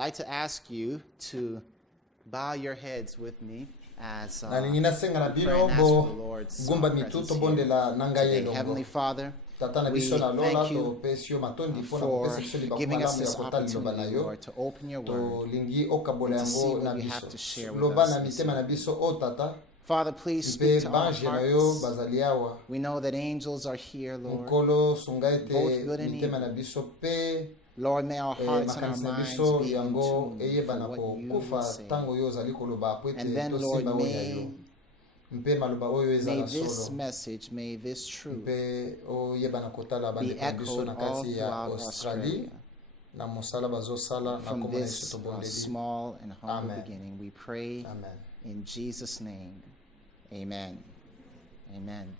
like to ask you to bow your heads with me as we pray and ask for the Lord's presence here today. Heavenly Father, we thank you for giving us this opportunity, Lord, to open your word and to see what you have to share with us. Father, please speak to our hearts. We know that angels are here, Lord, both good and evil. Lord, may our hearts and our minds be in tune for what you will say. And then, Lord, may this message, may this truth be echoed all throughout Australia. From this small and humble beginning, we pray in Jesus' name. Amen. Amen.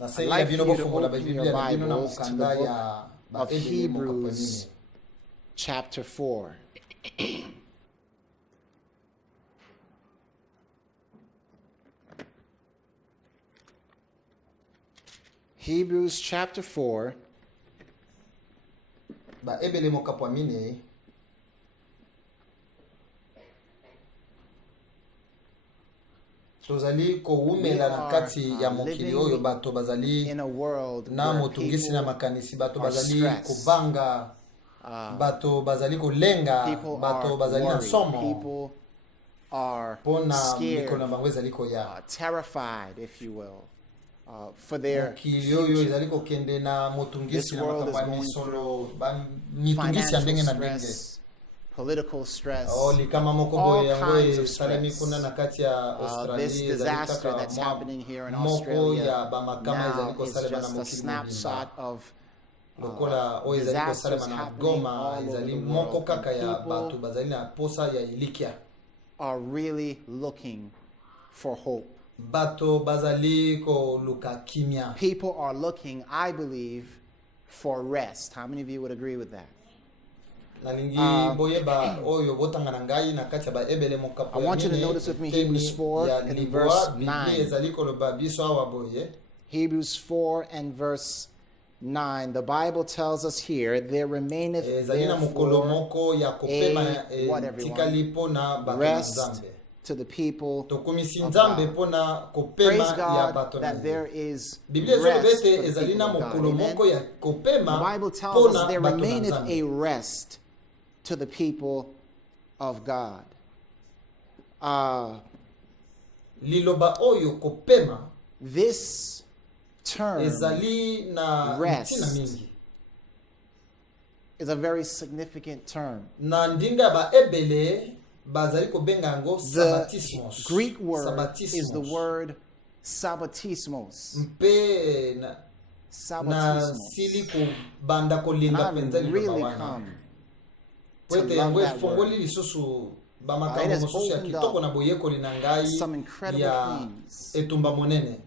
I'd like for you to open your Bibles to the book of Hebrews, chapter 4. Hebrews chapter 4. tozali koumela na kati ya mokili oyo bato bazali na motungisi na makanisi, bato bazali kobanga, bato bazali kolenga, bato bazali na somo pona mikolo na bango ezali koya, terrified, if you will, for their mokili oyo ezali kokende na motungisi na makambo ya misolo, mitungisi ya ndenge na ndenge, political stress, all kinds of stress. This disaster that's happening here in Australia now is just a snapshot of disasters happening all over the world. People are really looking for hope. People are looking, I believe, for rest. How many of you would agree with that? I want you to notice with me Hebrews 4 and verse 9. Hebrews 4 and verse 9. The Bible tells us here, there remaineth therefore what everyone? Rest to the people of God. Praise God that there is rest for the people of God. Amen. The Bible tells us there remaineth a rest to the people of God. This term, rest, is a very significant term. The Greek word is the word sabbatismos. Sabbatismos. And I've really come to love that word. It has opened up some incredible things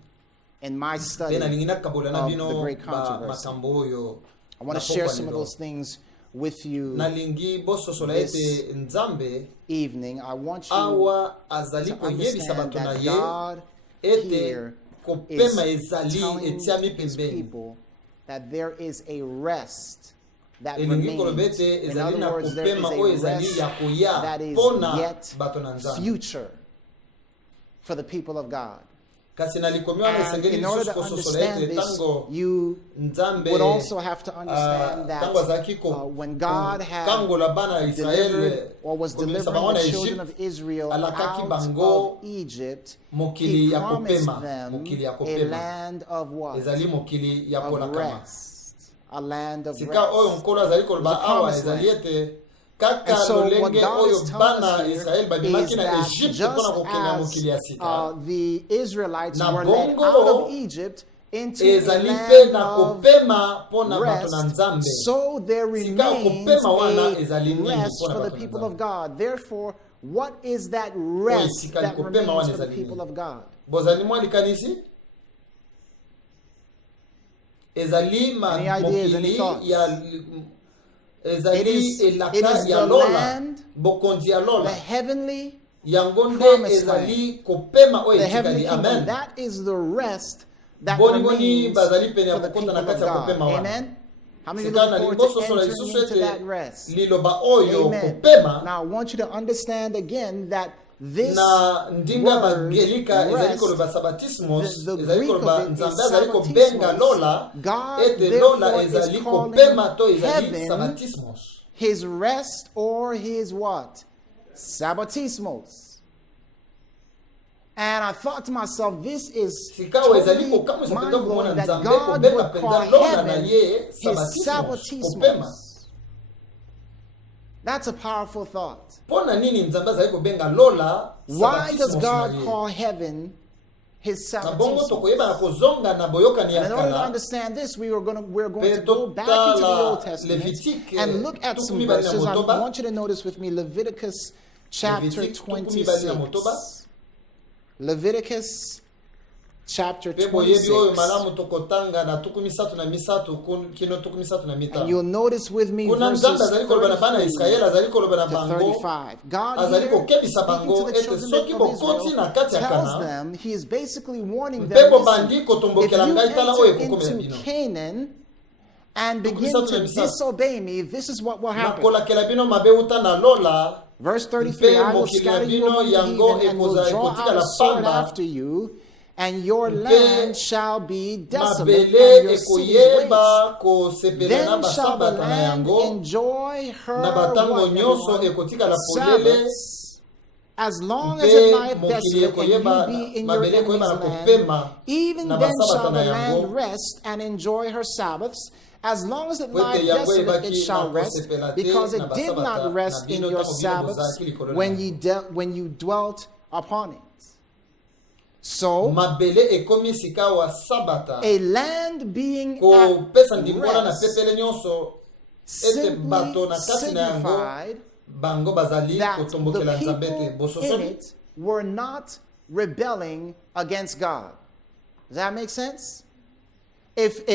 in my study of the great controversy. I want to share some of those things with you this evening. I want you to understand that God here is telling his people that there is a rest that remains. In other words, there is a rest that is yet future for the people of God. And in order to understand this, you would also have to understand that when God had delivered or was delivering the children of Israel out of Egypt, he promised them a land of what? Of rest. A land of rest. And so what God is telling us here is that just as the Israelites were led out of Egypt into a land of rest, so there remains a rest for the people of God. Therefore, what is that rest that remains for the people of God? Any ideas, any thoughts? It is the land, the heavenly promised land, the heavenly kingdom. That is the rest that remains for the people of God. Amen? How many of you looking forward to entering into that rest? liloba oyo Amen. kopema Now I want you to understand again that this na ndinga word, bagelika ezali rest, koloba sabatismos the ezali Greek koloba of it is nzambe azali kobenga lola God ete lola therefore ezali is calling kopema to ezali heaven sabatismos his rest or his what? Sabbatismos. And I thought to myself, this is sikawa ezali totally kokamo sependa kumona mind-blowing that nzambe God kobenga would penza call lola na heaven ye his sabatismos kopema. sabbatismos. That's a powerful thought. Pona nini nzambe azali kobenga lola Why does sabatismos God na ye? call heaven his Na bongo sabbatismos? tokoyeba na kozonga na boyokani ya And in order to kala understand this, we're going to Pe go back into the totala Old Testament Levitique, and look at some tukumi bali na verses. I motoba. want you to notice with me Leviticus chapter Levitique, tukumi bali na motoba. 26. Leviticus chapter Pe boyebi oyo 26. malamu tokotanga na tukumi satu na misatu kino tukumi satu na And mitano. you'll notice with me Kuna verses nzambe azali koloba na bana 33 Israel azali koloba na to bango 35. God azali here, kokebisa speaking bango to the ete children soki of bokoti Israel, na kati ya tells Kana them, he is basically warning them, mpe listen, bobandi if kotombokela you ngai tala oyo enter ekokomela into bino. Canaan and begin Tukumisatu to na misatu. disobey me, this is what will happen. Nakolakela bino mabe uta na lola Verse 33, I will scatter you among the heathen and will draw out a sword after you, and your land shall be desolate mabele and your cities ekoyeba waste. kosepela na Then shall the basabata na land yango enjoy her na batango what, nyonso everyone? ekotikala polele Sabbaths, as long as mpe it lieth mokili desolate ekoyeba and you be in your mabele ekoyeba enemy's na land, kopema even na then basabata shall na the land yango rest and enjoy her Sabbaths. As long as it po ete lieth yango desolate, it ebaki shall na rest, kosepela te because na it did basabata not na rest in bino your ntango bino Sabbaths bozalaki likolo na when you dwelt upon it. So, mabele ekomi sika wa sabata a land being kopesa at ndimbola na rest pepele nyonso ete bato na kati na yango signified bango bazali that kotombokela the nzambe te people in bososoli it were not rebelling against God. Does that make sense? If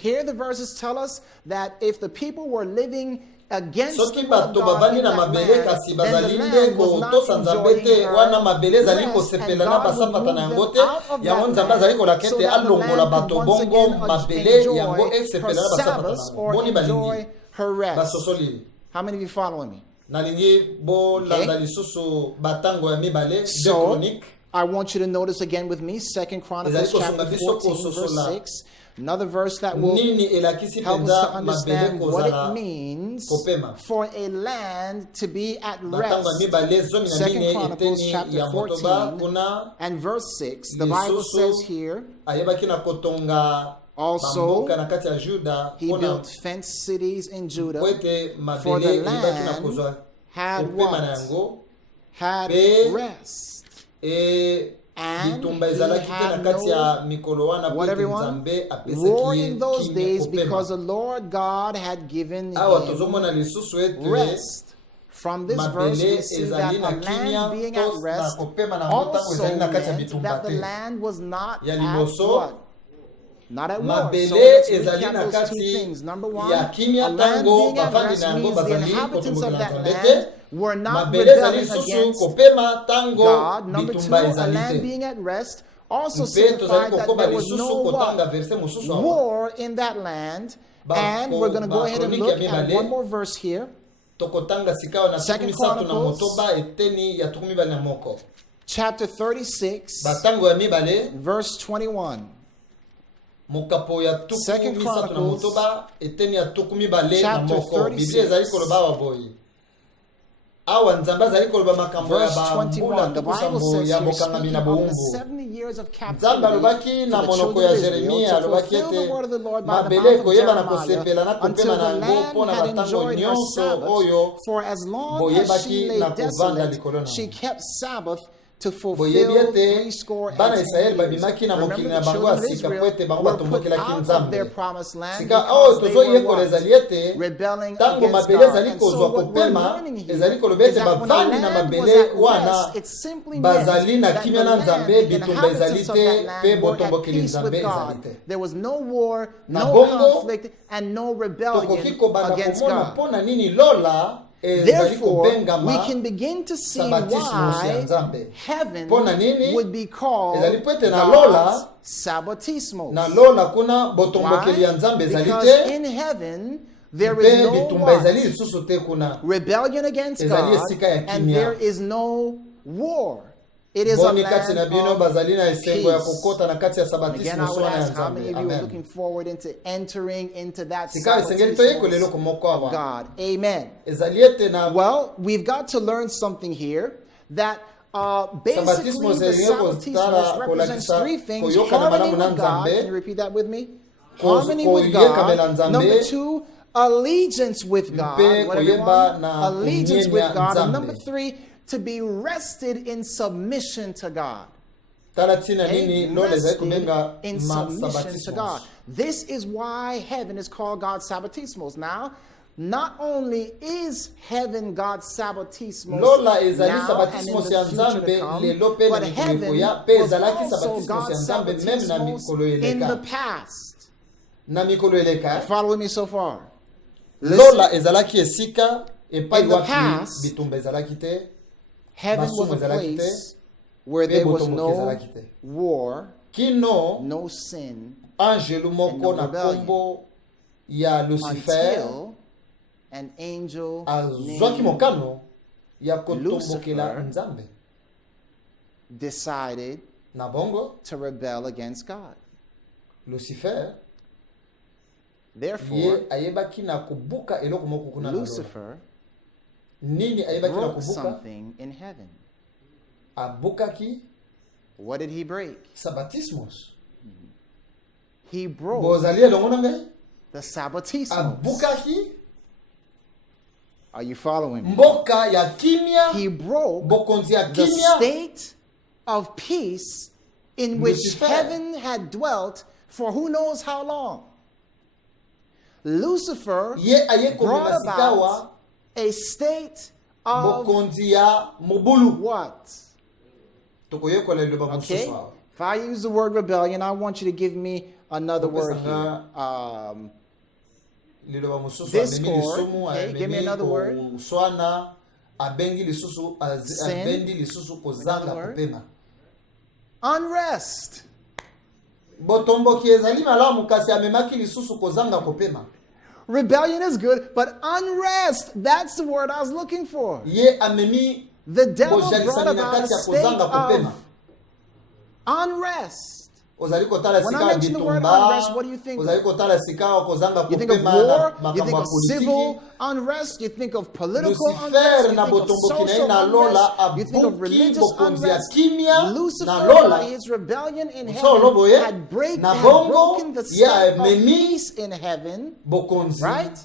here the verses tell us that if the people were living against soki the will of bato God bavandi in na that mabele land, kasi then bazali the nde land was not kotosa nzambe enjoying te wana her mabele ezali rest, kosepela and na God would basapata na move yango them te out of yango that nzambe azali land kolaka so ete that the alongola land bato could once bongo again mabele yango enjoy her esepela na basapata na Sabbaths yango or boni enjoy balingi her rest. basosoli How many of you following me? nalingi bolanda lisusu batango ya mibale So, chronique I want you to notice again with me, 2 Chronicles chapter 14, verse 6. Another verse that will nini elakisi help us to penza mabele understand what it kozala means kopema for a land to be at batango ya rest. mibale zomi na 2 mine Chronicles eteni chapter ya motoba 14 kuna and verse 6. The Bible lisusu says here, ayebaki na kotonga also, bamboka na kati ya juda he mpona built fenced cities in Judah, po ete for the mabele eyebaki na land kozwa had kopema na what? yango Had Pe- rest. e And bitumba he ezalaki te na had kati ya no mikolo wana po what, ete everyone? nzambe War apesaki ye in those kimia days because the kopema Lord God had given awa him tozomona lisusu ete rest. From this verse, mabele we see that ezali a na land kimia being at to na rest kopema na yango ntango also ezali na kati ya meant bitumba that the te land was not ya at liboso what? Not at war. So mabele let's ezali recap na those two kati things. Number one, ya kimia a land ntango being at bavandi rest na yango means the bazali inhabitants of kotombokela that nzambe land te were not mabele ezali rebelling lisusu against kopema ntango God. Number two, bitumba a ezali land te being at rest also mpe tozali signified that kokoba there was lisusu no kotanga what? verse mosusu awa War in that land. And we're going to go ahead and look at one more verse here. tokotanga sikawa na Second tukumi satu na Chronicles, motoba eteni ya tukumi mibale na moko chapter 36, batango ya mibale verse 21. mokapo ya tukumi Second misatu na Chronicles, motoba eteni ya tukumi mibale na chapter moko 36, biblia ezali koloba awa boye awa nzambe azali koloba makambo ya verse bambula 21. The Bible tukusambo says ya here, bokangami speaking na of the bowumbu 70 years of nzambe captivity alobaki to na the monoko children ya of Israel, jeremia to alobaki fulfill the ete word of the Lord by the mabele mouth of ekoyeba na Jeremiah, kosepela na until kopema the na yango land mpo na had batango enjoyed her nyonso Sabbaths. oyo For as long as boyebaki she lay na kovanda desolate, likolo na she yango kept Sabbath to boyebi fulfill ete 80 bana and 10 israeli years. babimaki na mokili Remember, na the bango ya children of sika po Israel ete bango were put batombokelaki out of their nzambe promised land sika oyo because they were tozoyekola what? ezali ete Rebelling ntango against mabele God. ezali And so kozwa what we're kopema learning here ezali koloba is ete that when a bavandi na land was mabele at wana rest, it simply bazali meant na that kimia the na land, nzambe the bitumba ezali inhabitants of te that mpe land were at botombokeli peace nzambe with ezali God. te There was no war, na no bongo conflict, and no tokoki rebellion kobanda against komona God. mpona nini lola Therefore, we can begin to see why heaven would be called God's Sabbatismos. Why? Because in heaven, there is no rebellion against God, and there is no war. It is a land of peace. Again, I would ask how many of you are looking forward into entering into that Sabbatismos of God. Amen. Well, we've got to learn something here, that basically the Sabbatismos represents three things. Harmony with God. Can you repeat that with me? Harmony with God. Number two, allegiance with God. Allegiance with God. And number three, to be rested in submission to God. Rested in submission to God. This is why heaven is called God's Sabbatismos. Now, not only is heaven God's Sabbatismos now and in the future to come, but heaven was also God's Sabbatismos in the past. Follow me so far. Lola ezalaki esika epai In the wapi past, bitumba ezalaki te. Heaven was a place where there was no war, Kino no sin, angelu moko na kombo ya Lucifer until an angel azwaki named mokano ya kotombokela Nzambe decided na bongo to rebel against God. Lucifer Therefore, ye ayebaki na kubuka eloko moko kuna na Lola. Lucifer Nini ayebaki na broke kubuka something in heaven. abukaki What did he break? Sabbatismos. He broke Bozali elongo na ngai the Sabbatismos. abukaki Are you following me? mboka ya kimia He broke bokonzi ya the kimia state of peace in which Lucifer. heaven had dwelt for who knows how long. Lucifer ye aye brought komema sikawa about a state of bokonzi ya mobulu what? tokoyekola liloba Okay. mosusu awa. If I use the word rebellion, I want you to give me another word here. Liloba mosusu Discord, amemi lisumu okay, give me another word. kuswana abengi lisusu Sin. abendi lisusu kozanga Another word. kopema Unrest. botomboki ezali malamu kasi amemaki lisusu kozanga kopema. Rebellion is good, but unrest, that's the word I was looking for. Ye amemi The devil brought bojalisami na about a kati ya state kozanga kopema. of unrest. Ozali kotala When I sika mention the word bitumba unrest, what do you think ozali of? kotala sika kozanga You think of kopema war, na you makambo think ya of politiki. civil unrest, you think of political unrest, Lucifer you na think of botomboki na ye social na Lola unrest, you think of abuki religious bokonzi ya unrest. kimia Lucifer, na Lola by his rebellion in so lobo heaven, ye had na bongo broken the ye state of amemi peace in heaven, bokonzi right?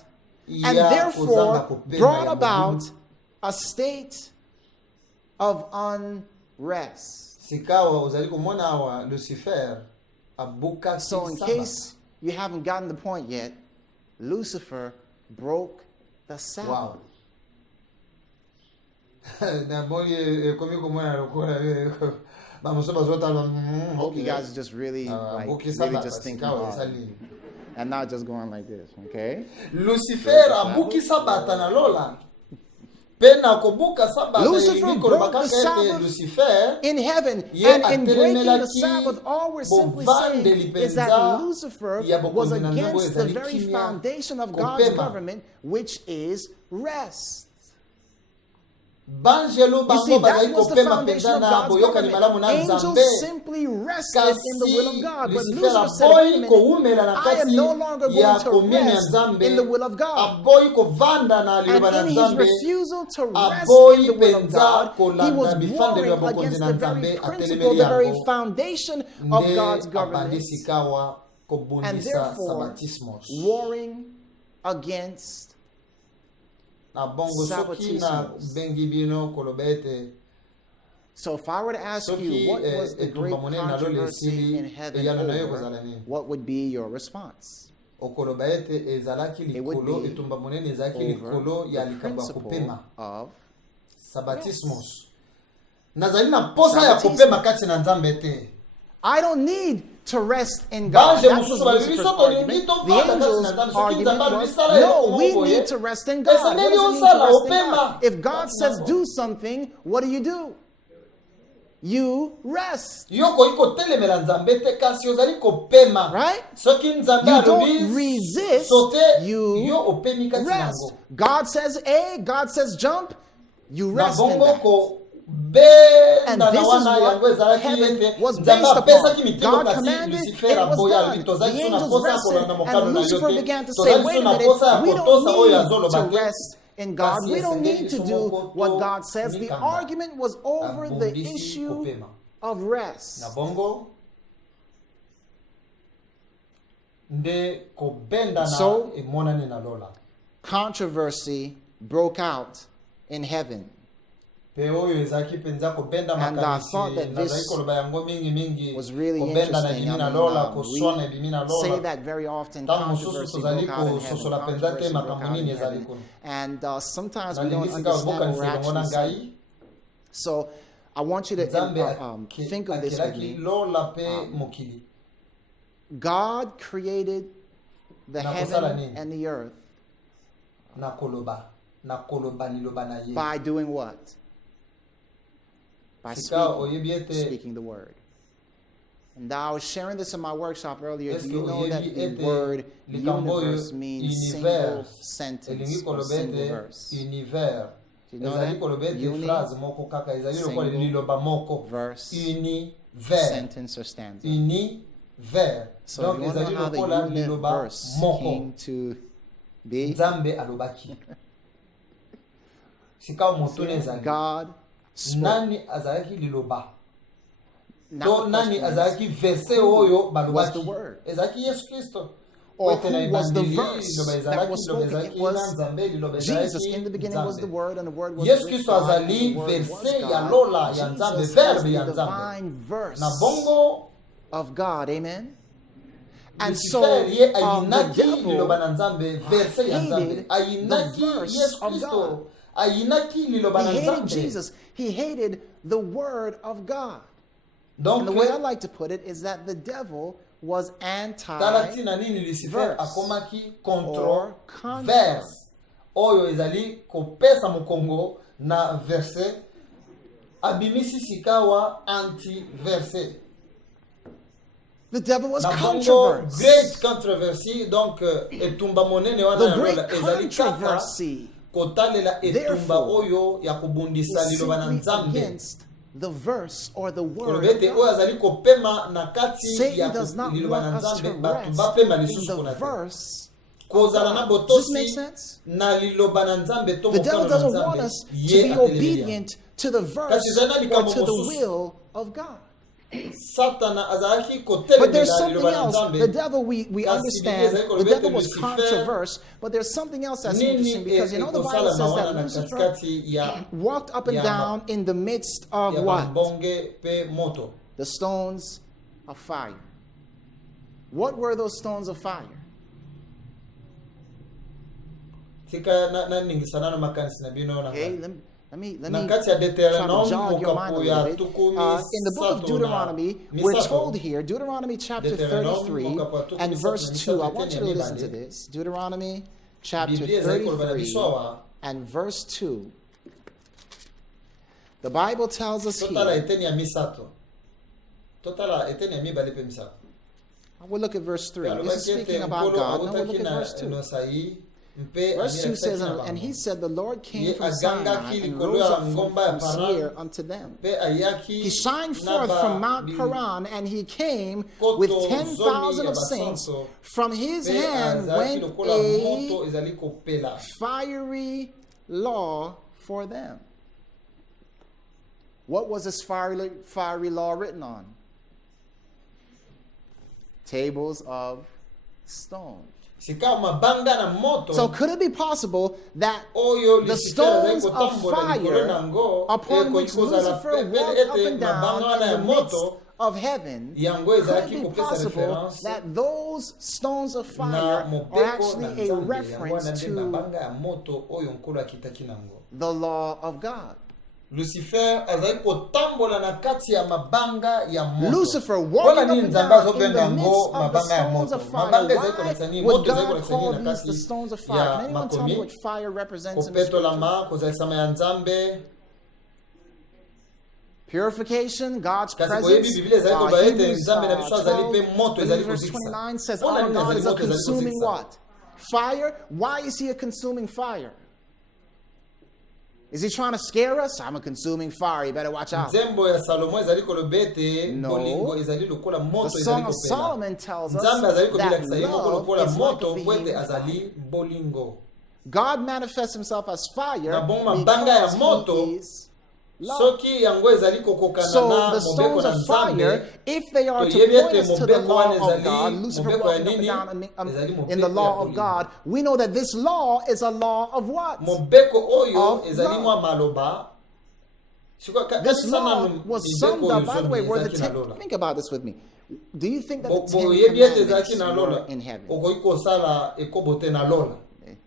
ya And kozanga therefore kopema brought ya about mobulu. a state of unrest. Sikawa ozali komona awa Lucifer abuka So in Sabbath. case you haven't gotten the point yet, Lucifer broke the Sabbath. Wow. Na boni ekomi komona lokola bamuso bazotala Hope you guys are just really like really just thinking about it and not just going like this, okay? Lucifer abuki sabata na Lola. Pena kobuka sabata Lucifer broke the Sabbath Lucifer in heaven, Ye and in breaking the atelemelaki Sabbath, all we're simply bovande saying is that lipenza Lucifer ya was bokonzi na nzambo against the ezali very kimia foundation of God's kopema. government, which is rest. Banjelo You bango see, that bazali was the kopema foundation penza of na God's boyokani malamu government. na Angels Nzambe. simply rested in the will of God. But Lucifer Lucifer said, aboyi wait a minute, koumela na I am kati no longer ya going to komene ya rest Nzambe. in the will of God. Aboyi kovanda na And liloba na in his Nzambe. refusal to rest Aboyi in the will of penza God, he kolanda was bifandelo ya warring bokonzi against na the very Nzambe principle, atelemeli the very yango. foundation of God's Nde government, abandisi kawa and kobundisa therefore Sabbatismos. warring against Na bongo soki na Sabbatismos. bengi bino kolobete. So if I were to ask you what was the great controversy in heaven over, what would be your response? Okoloba ete ezalaki It would likolo be etumba monene ezalaki likolo ya the likambo ya principle kopema of Sabbatismos. Nazali na posa ya kopema kati na Nzambe te. I don't need to rest in God. That was Lucifer's argument. The angel's argument was, no, we need to rest in God. What does it mean to rest in God? If God says do something, what do? You rest. Right? You don't resist, you rest. God says A, God says jump, you rest in that. And this is what heaven was based upon. God commanded, it was done. The angels rested, and Lucifer began to say, wait a minute, we don't need to rest in God. We don't need to do what God says. The argument was over the issue of rest. So, controversy broke out in heaven. And I thought that this was really interesting. We say that very often, controversy broke out in heaven. Controversy broke out in heaven. And sometimes we don't understand what we're actually saying. So I want you to think of this with me. God created the heaven and the earth by doing what? By speaking the word. And I was sharing this in my workshop earlier. Do you know that the word universe means single sentence or single verse? Do you know that? Single verse, sentence or stanza. So you want to know how the universe came to be? God nani azalaki liloba to nani azalaki verse oyo balobaki ezalaki Yesu Kristo. Or who was the verse that was spoken? It was Jesus. In the beginning was the Word, and the Word was with God, and the Word was God. Jesus was the divine verse of God. Amen? And so the devil hated the verse of God. He hated Jesus. He hated the Word of God. And the way I like to put it is that the devil was anti-verse or controverse. Oyo ezali kopesa mukongo na verse abimisi sikawa anti-verse. The devil was controverse. Great controversy. Donc etumba monene wana lola ezali controversy. Kotalela etumba oyo ya kubundisa liloba na Nzambe. The verse or the word. Satan does not want us to rest in the verse. Does this make sense? The devil doesn't want us to be obedient to the verse or to the will of God. But there's something else. The devil, we understand, the devil was controversial, but there's something else that's interesting, because you know the Bible says that Lucifer walked up and down in the midst of what? The stones of fire. What were those stones of fire? Okay, let me try to jog your mind a little bit. In the book of Deuteronomy, we're told here, Deuteronomy chapter 33 and verse 2. I want you to listen to this. Deuteronomy chapter 33 and verse 2. The Bible tells us here. We'll look at verse 3. This is speaking about God. Now we'll look at verse 2. Verse 2 says, and he said, the Lord came from Sinai and rose up from Seir unto them. He shined forth from Mount Paran, and he came with 10,000 of saints. From his hand went a fiery law for them. What was this fiery law written on? Tables of stone. So could it be possible that the stones of fire upon which Lucifer walked up and down in the midst of heaven, could it be possible that those stones of fire are actually a reference to the law of God? Lucifer azali kotambola na kati ya mabanga ya moto. Lucifer walking up and down in the midst of the stones of fire. Why would God call these the stones of fire? Can anyone tell me what fire represents in the scripture? Purification, God's presence. Hebrews 12, verse 29 says our God is a consuming what? Fire. Why is he a consuming fire? Is he trying to scare us? I'm a consuming fire. You better watch out. No. The Song of Solomon tells us that love is like a vehicle. God manifests himself as fire because he is love. So the stones of fire, if they are to point us to the law of God, Lucifer walking up and down in the law of God, we know that this law is a law of what? Of love. This law was summed up, by the way, where the think about this with me. Do you think that the Ten Commandments were in heaven?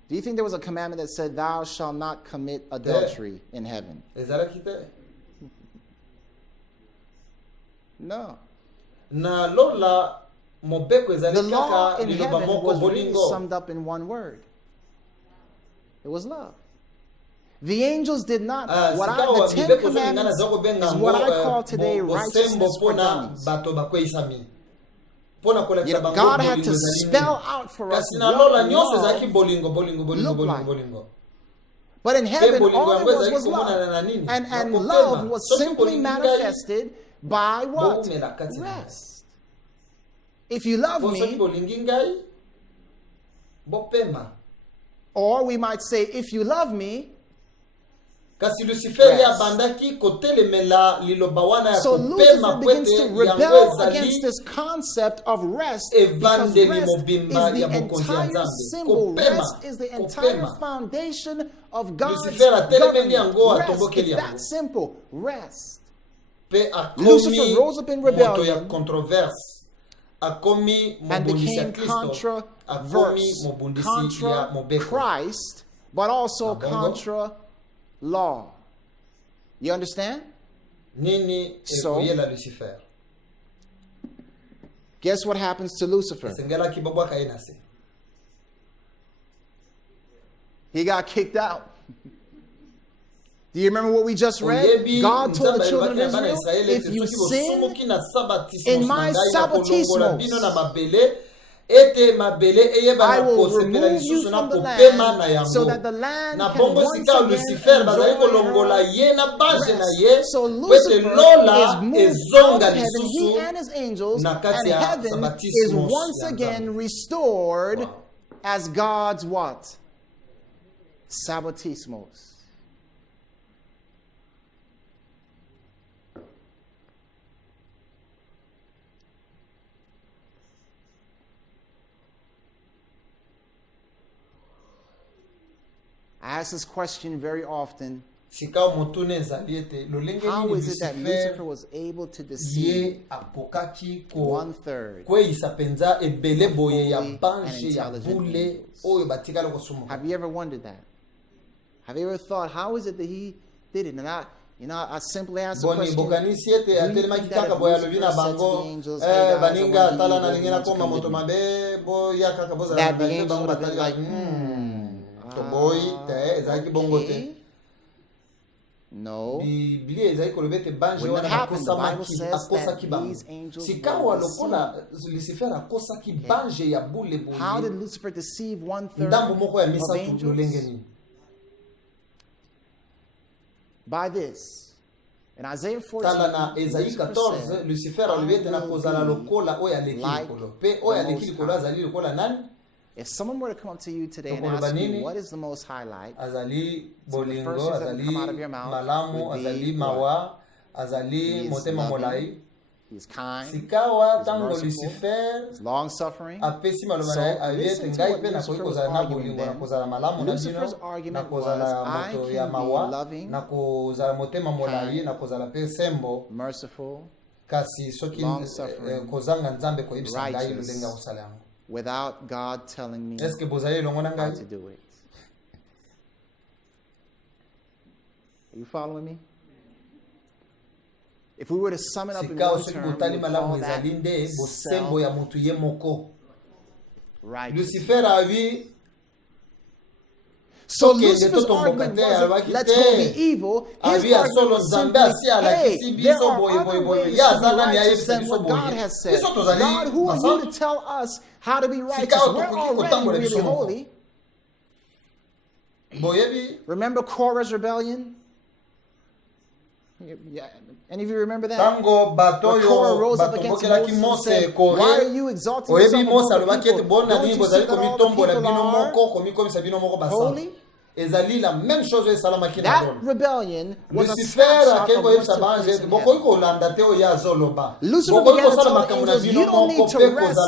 Do you think there was a commandment that said, thou shalt not commit adultery in heaven? No. The law in heaven was really summed up in one word. It was love. The angels did not. The Ten Commandments is what I call today righteousness for dummies. God had to spell out for us what love looked like. But in heaven, all it was love. And love was simply manifested by what? Rest. If you love me, or we might say, if you love me, kasi Lucifer ya bandaki kotelemela liloba wana ya Kopema begins to rebel against this concept of rest, because rest is the entire symbol. Rest is the entire foundation of God's government. Rest is that simple. Rest. Lucifer rose up in rebellion and became contra Christ, but also contra law. You understand? So, guess what happens to Lucifer? He got kicked out. Do you remember what we just read? God told the children of Israel, if you sin in my sabbatismos, I will remove you from the land so that the land can once again enjoy rest. So Lucifer is moved out of heaven, he and his angels, and heaven is once again restored as God's what? Sabbatismos. I ask this question very often. How is it that Lucifer was able to deceive 1/3 of holy and intelligent angels? Have you ever wondered that? Have you ever thought, how is it that he did it? And I simply ask the question, do you think that if Lucifer said to the angels, hey guys, that the angels would have been like, no. When that happened, the Bible says that these angels were deceived. How did Lucifer deceive 1/3 of angels? By this. In Isaiah 14, Lucifer said, if someone were to come up to you today and ask you, what is the most high like? So the first things that would come out of your mouth would be, he is loving, he is kind, he is merciful, he is long-suffering. So listen to what Lucifer was arguing then. Lucifer's argument was, I can be loving, kind, merciful, long-suffering, righteous, without God telling me how to do it. Are you following me? If we were to sum it up in sika one osoki term, we botali would malamu call that ezali nde bosembo ya mutu ye moko. righteousness. Lucifer avi So Lucifer's argument wasn't, let's go be evil. His argument was simply, hey, there are other ways to be righteous than what God has said. God, who are you to tell us how to be righteous? We're already really holy. Remember Korah's rebellion? Yeah. Any of you remember that? When Korah rose up against Moses and said, why are you exalting yourself above the people? Don't you see that all the people are holy? That rebellion was a snapshot of what took place in heaven. Lucifer began to tell the angels, you don't need to rest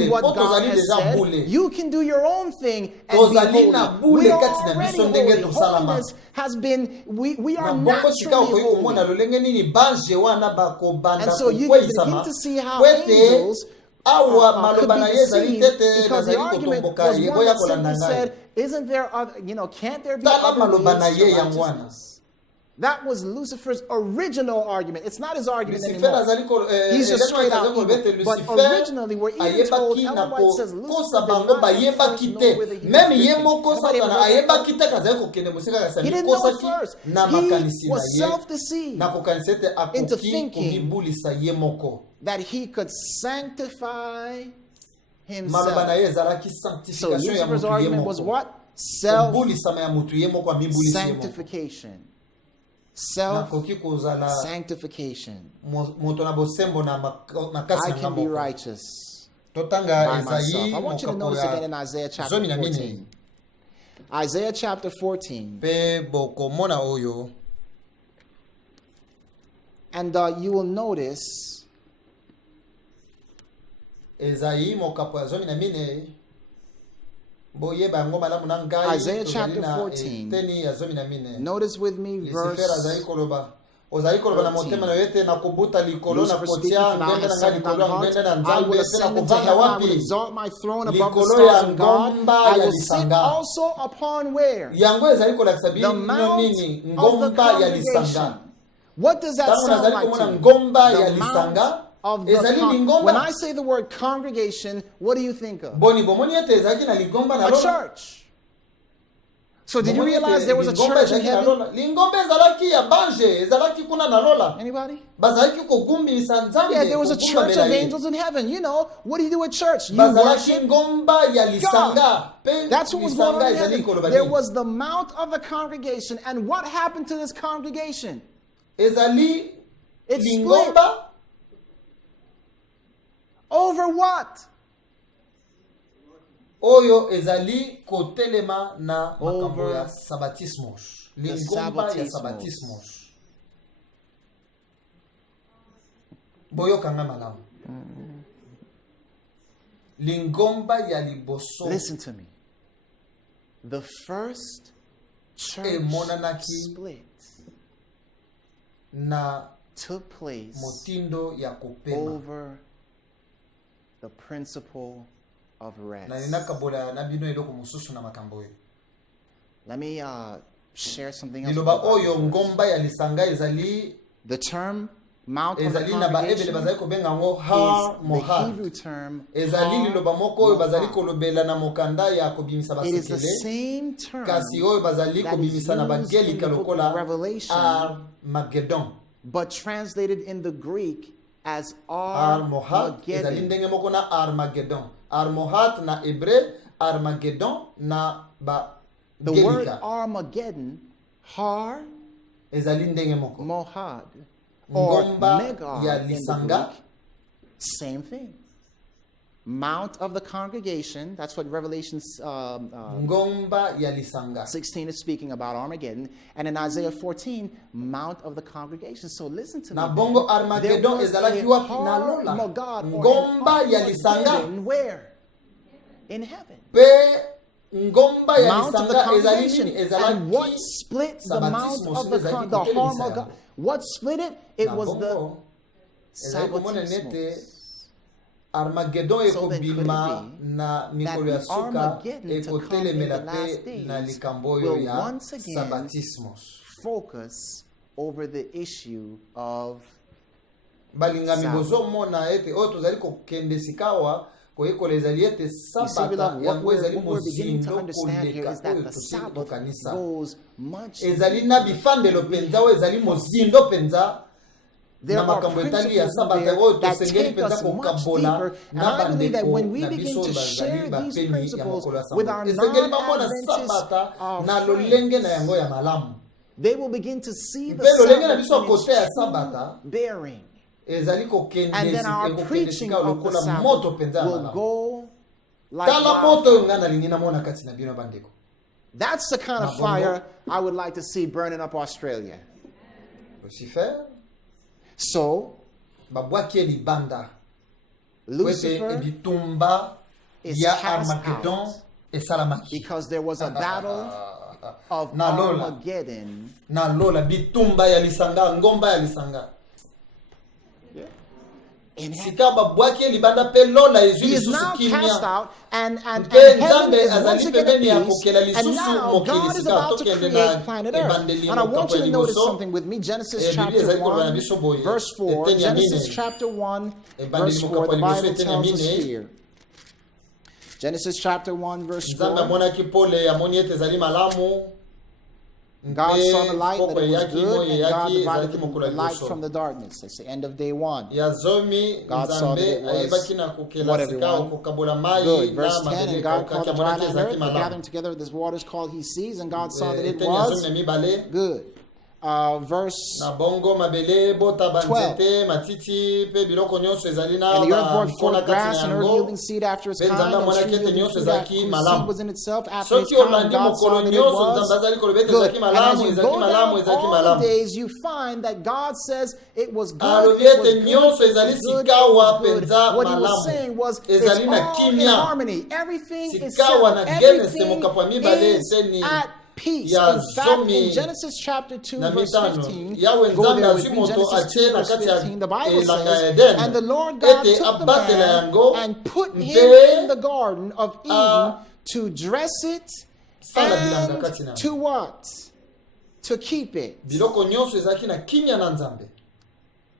in what God has said. You can do your own thing and be holy. We are already holy. Holiness has been, we are naturally holy. And so you can begin to see how angels could be deceived, because the argument was one that simply said, isn't there other, can't there be other ways to righteousness? That was Lucifer's original argument. It's not his argument anymore. He's just straight out evil. But originally, we're even told, Ellen White says, Lucifer did not first know whether he was he didn't know it first. He was self-deceived into thinking that he could sanctify himself. So Lucifer's argument was what? Self-sanctification. Self-sanctification. I can be righteous by myself. I want you to notice again in Isaiah chapter 14. Isaiah chapter 14. And you will notice Isaiah chapter 14. Notice with me verse. Lucifer speaking for thou hast said in thine heart, I will ascend into heaven, I will exalt my throne above the stars of God. I will sit also upon where? The mount of the congregation. What does that sound like to you? The mount of the when I say the word congregation, what do you think of? A church. So did you realize there was a church in heaven? Anybody? Yeah, there was a church of angels in heaven. What do you do at church? You worship God. That's what was going on in heaven. There was the mount of the congregation. And what happened to this congregation? It split. Over what? Oyo ezali kotelema na makambo ya sabatismos. Lingomba ya sabatismos. Boyo kanga malamu. Lingomba ya liboso. Listen to me. The first church split took place motindo ya Kopema over the principle of rest. Let me share something else. The term Mount of the Congregation is the Hebrew term It is the same term that is used in the book of Revelation, but translated in the Greek as Armageddon. Armohat na Hebre, Armageddon na ba. The word Armageddon, Har, Mohad, or Megad in the Greek, same thing. Mount of the congregation, that's what Revelation 16 is speaking about, Armageddon. And in Isaiah 14, Mount of the congregation. So listen to me. There was a Har-Magad or Armageddon where? In heaven. Mount of the congregation. And what split the Mount of the Har-Magad? What split it? It was the Sabbatismos. Armageddon ekobima na mikolo ya suka ekotelemela pe na likamboyo ya sabatismos. Focus over the issue of balingami bozomona ete oyo tozali kokende sikawa koyekola ezali ete sabata yango ezali mozindo koleka oyo tosili tokanisa ezali na bifandelo mpenza oyo ezali mozindo mpenza na makambo etali ya sabata oyo tosengeli mpenza kokabola na bandeko na biso bazali bapemi ya mokolo ya samba esengeli bamona sabata na lolenge na yango ya malamu mpe lolenge na biso ya kote ya sabata ezali kokende sika lokola moto mpenza ya malamu tala moto oyo ngai nalingi namona kati na bino bandeko. That's the kind of fire I would like to see burning up Australia. Lucifer so babwaki libanda Lucifer bitumba is ya cast Armageddon out esalamaki because there was a battle of Armageddon. Na lola bitumba ya lisanga ngomba ya lisanga sika babwaki libanda pe lola ezwi lisusu kimia and heaven is azali once again pembeni ya at peace, kokela and lisusu now mokili God is sika about to tokende create planet Earth. ebandeli And I want you to notice liboso. something with me. Genesis Biblia chapter ezali kolobana 1, biso boye. verse 4. Eteni ya Genesis mine. chapter 1, Ebandeli verse 4. mokapwa The liboso Bible eteni ya tells us mine. here. Genesis chapter 1, verse Nzambe 4. amonaki pole amoni ete ezali malamu. God saw the light and that it was Yaki, good, and God yaki, divided ezalaki mokolo the ya light liboso. from the darkness. That's the end of day 1. Ya zomi God saw that it Nzambe was ayebaki na kokela what, sika everyone? kokabola mai Good. na Verse 10, mabele and God called kokaki the dry amonaki land ezalaki earth, the malamu. gathering together of this waters called he seas, and God saw that it Eteni ya zomi was na mibale. good. Verse Na bongo mabele bota 12. banzete matiti pe biloko nyonso ezali na And the earth brought mpona forth kati na grass, and herb yango. yielding seed after its Pe kind, Nzambe and amonaki tree ete yielding nyonso fruit ezalaki whose malamu. seed was in itself after its Soki kind, and olandi God saw mokolo that it nyonso Nzambe was azali koloba ete good. ezalaki And as malamu you ezalaki go malamu down ezalaki all the malamu. days, you find that God says it was good, Alobi it was ete good, nyonso it ezali was good, sikawa it was good. penza What he was malamu. saying was, Ezali it's na all in kimia. harmony. Everything is Sikawa settled. na Genesis Everything mokapwa mibale is eteni at peace. ya In fact, in zomi Genesis chapter 2, na verse mitano. 15, Yawe go Nzambe there with azwi me, moto Genesis 2, atie na verse kati ya 15, the Bible elanga ya says, Eden. and the Lord God Ete took the abatela man yango and put him mpe in the garden of Eden to dress it sala bilanga kati na and to what? To keep it. biloko nyonso ezalaki na kimia na Nzambe.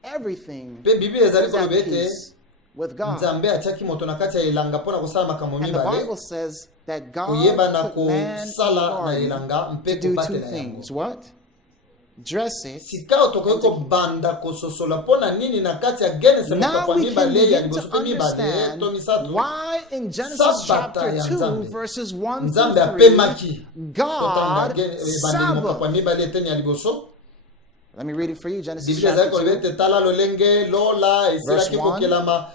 Everything Pe Biblia ezali is at koloba ete peace with God. Nzambe atiaki moto na kati ya elanga mpona kosala makambo And the mibale. Bible says that God Koyeba na put man in the kosala na garden elanga mpe to do two kobatela yango. things. What? Dress it. Sika tokoki kobanda kososola mpona nini na kati ya Genesis Now mokapwa we can mibale ya begin to liboso pe mibale understand to misato. why in Genesis Sabata chapter ya 2 Nzambe. verses 1 Nzambe through 3, apemaki God ebandeli mokapwa Sabbath. mibale eteni ya liboso. Let me read it for you. Genesis Biblia ezali chapter koloba 2. ete tala lolenge lola esilaki Verse 1. kokelama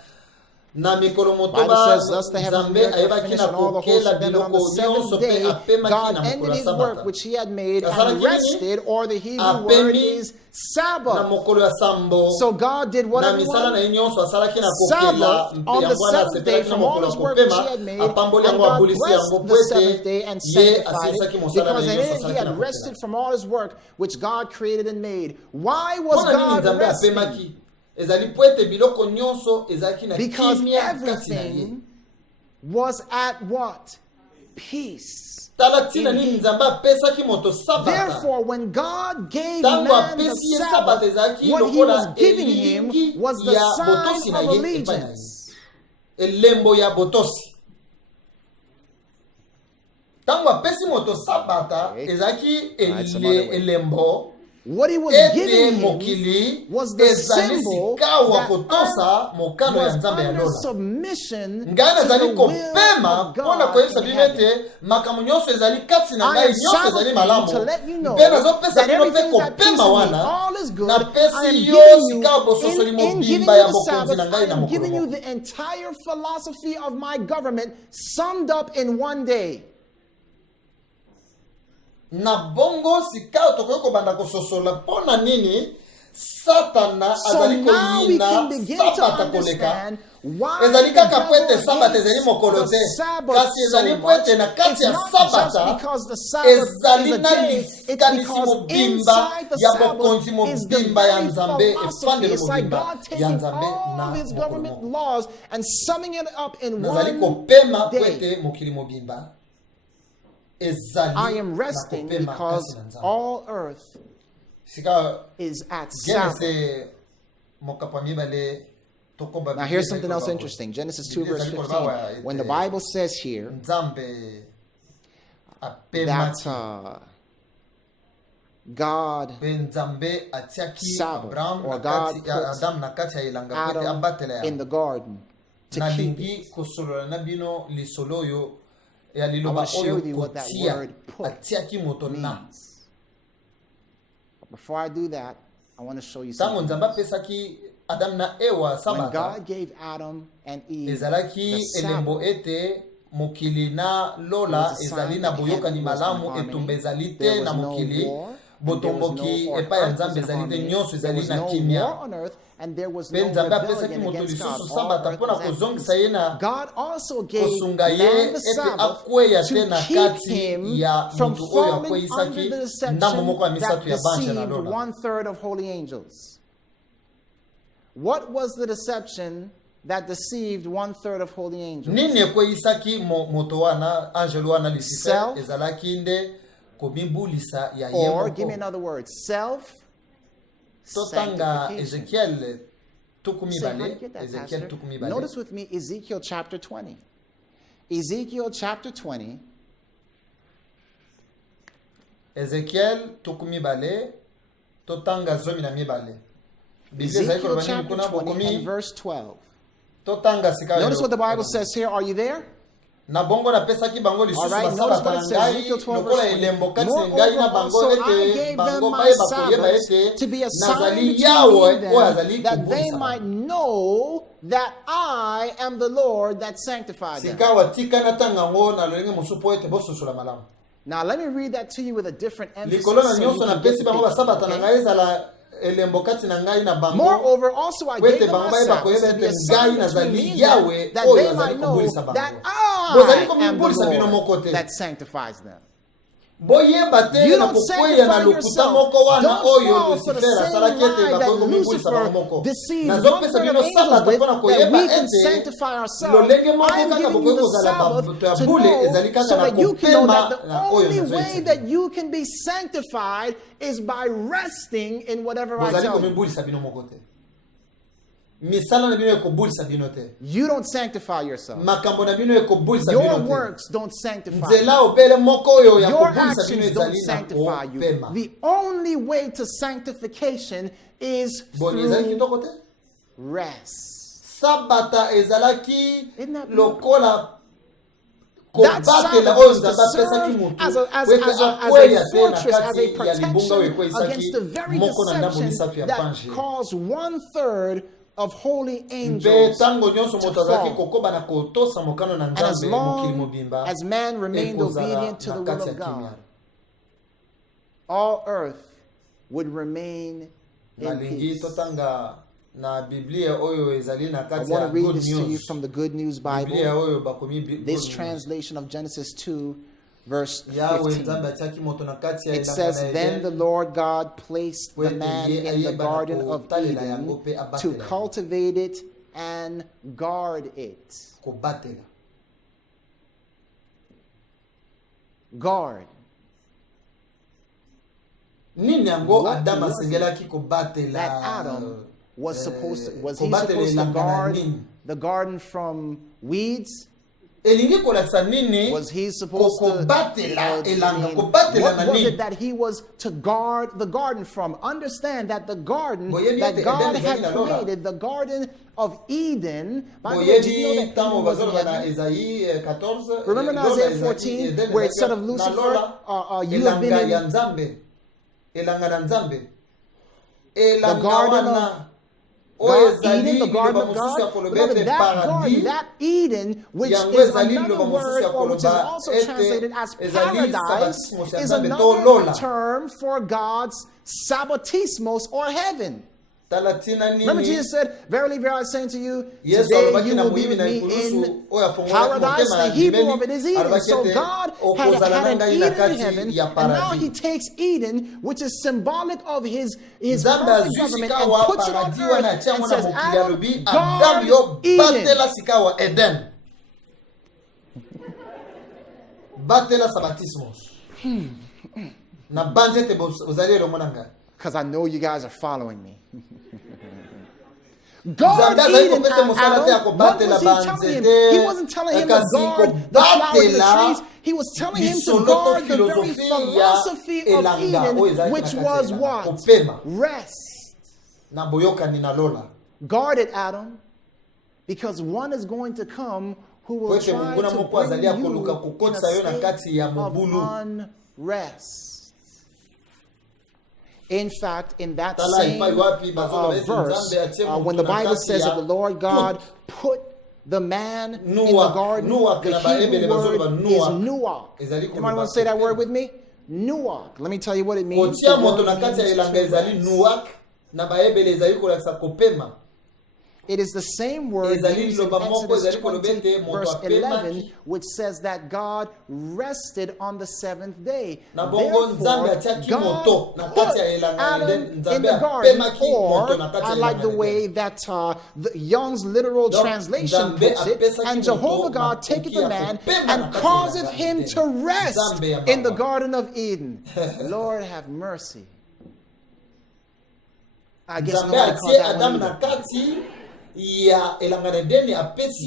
na mikolo Bible motoba says, thus the heavens and Nzambe the earth were ayebaki finished na and all the hosts kokela of them, and on the biloko nyonso seventh mpe day apemaki God na ended mokolo ya his work sabata. which he had made Asalaki and nini? rested, or the Hebrew word Apemi is na Sabbath. mokolo ya sambo So God did what na misala na everyone? ye nyonso asalaki na kokela Sabbath mpe on the yango wana seventh day asepelaki na from all mokolo ya his work which he kopema had made, apamboli and yango God abulisi yango blessed po the seventh ete day and ye sanctified asilisaki it, mosala na because ye in nyonso it he asalaki had na rested kokela. from all his work which God created and made. Why was Mpona nini God Nzambe resting? apemaki ezali po ete biloko nyonso ezalaki na Because kimia kati na ye. everything was at what? Peace. Tala tina nini Nzambe apesaki moto sabata. Therefore, when God gave Tango man the apesi ye Sabbath, sabata ezalaki what he was lokola giving him elingi was the ya botosi sign na of ye epai na ye. allegiance. Elembo ya botosi. Tango apesi moto sabata ezalaki elembo What he was ete giving him mokili was the ezali symbol sikawa that kotosa mokano ya was Nzambe ya under lola. submission Ngai to nazali the will kopema of mpona God koyebisa in bino heaven. ete makambo nyonso ezali kati na I ngai am nyonso ezali sabbathing malamu to let you know mpe nazopesa that bino mpe everything is at peace kopema in me. wana All is good. I am napesi yo giving you, sika bososoli in giving mobimba you ya the bokonzi Sabbath, na I ngai na am mokolo giving you moko. the entire philosophy of my government summed up in one day. Na bongo sika tokoki kobanda kososola mpona nini Satana So azali now we can koyina begin to sabata koleka. understand why Ezali the kaka po ete devil sabata hates ezali mokolo the te. Sabbath Kasi ezali so po much. ete na kati It's ya not just sabata because the Sabbath ezali is a na day, it's likanisi because mobimba inside the ya Sabbath bokonzi is the mobimba ya very Nzambe philosophy. efandelo It's like mobimba God ya taking Nzambe all na of his mokolo government moko. laws and summing it up in Nazali one kopema po day. ete mokili mobimba I ezali am na resting kopema kasi because na Nzambe. all earth Sika is at Sabbath. Genesis Now here's something else interesting. Genesis 2 verse 15. When the Bible says here that God Sabbath, or God put Adam in the garden to keep it. I want to share with you what that word put means. But before I do that, I want to show you something. When God gave Adam and Eve the Sabbath, mokili na lola ezali na boyokani malamu etumba ezali te na mokili botomboki epai ya nzambe ezali te nyonso ezali na kimia mpe nzambe apesaki moto lisusu sabata mpona kozongisa ye na kosunga ye ete akweya te na kati ya moto oyo akweyisaki ndambo moko ya misato ya banja na lola. What was the deception that deceived 1/3 of holy angels? Nini ekweyisaki moto wana angelo wana Lucifer ezalaki nde komibulisa ya ye moko. Or give me another word, self. Totanga Ezekiel tukumibale. Ezekiel tukumibale. Notice with me Ezekiel chapter 20. Ezekiel chapter 20. Ezekiel tukumibale. Totanga zomi na mibale. Ezekiel chapter 20 and verse 12. Notice what the Bible says here. Are you there? Na bongo na pesa ki bango lisusu basabata na ngai lokola elembo kati ngai na bango ete bango baye bakoyeba ete nazali yawe oyo azali that they might know that I am the Lord that sanctified them. Sikawa tika na tangango na lolenge musupo ete bososola malamu. Now let me read that to you with a different emphasis. Likolo na nyonso na pesi bango basabata na ngai ezala moreover, also I gave them myself to be a sign between me and them, that they might know that I am the Lord that sanctifies them. You don't sanctify yourself. Don't fall for the same lie that Lucifer deceived 1/3 of angels with, that we can sanctify ourselves. I'm giving you the Sabbath to know, so that you can know that the only way that you can be sanctified is by resting in whatever I tell you. You don't sanctify yourself. Your works don't sanctify you. Your actions don't sanctify you. The only way to sanctification is through rest. Isn't that beautiful? That Sabbath as a fortress, as a protection against the very deception that caused 1/3 of holy angels to fall. And as long as man remained obedient to the will of God, all earth would remain in peace. I want to read this to you from the Good News Bible. This translation of Genesis 2, verse 15. It says, "Then the Lord God placed the man in the Garden of Eden to cultivate it and guard it." Guard. What that Adam was he supposed to guard the garden from weeds? Was he supposed to what was it that he was to guard the garden from? Understand that the garden that God had created, the Garden of Eden, by the way, did you know that Eden was in heaven? Remember in Isaiah 14 where it said of Lucifer, you have been in the garden of Eden, the garden of God. Remember that garden, that Eden, which is another word, or which is also translated as paradise, is another term for God's sabbatismos, or heaven. Remember Jesus said, "Verily, verily, I say unto you, today you will be with me in paradise." The Hebrew of it is Eden. So God had an Eden in heaven, and now he takes Eden, which is symbolic of his perfect government, and puts it on earth and says, "Adam, guard Eden." Because I know you guys are following me. guard Eden, Adam. What was he telling him? He wasn't telling him to guard the flowers and the trees. He was telling him to guard the very philosophy of Eden, which was what? Rest. Guard it, Adam, because one is going to come who will try to bring you in a state of unrest. In fact, in that same verse, when the Bible says that the Lord God put the man in the garden, the Hebrew word is nuach. Anybody want to say that word with me? Nuach. Let me tell you what it means. The word means it is the same word used in Exodus 20, verse 11, which says that God rested on the seventh day. Therefore, God put Adam in the garden, or I like the way that the Young's literal translation puts it, and Jehovah God taketh the man and causeth him to rest in the Garden of Eden. Lord have mercy. I guess nobody calls that one either.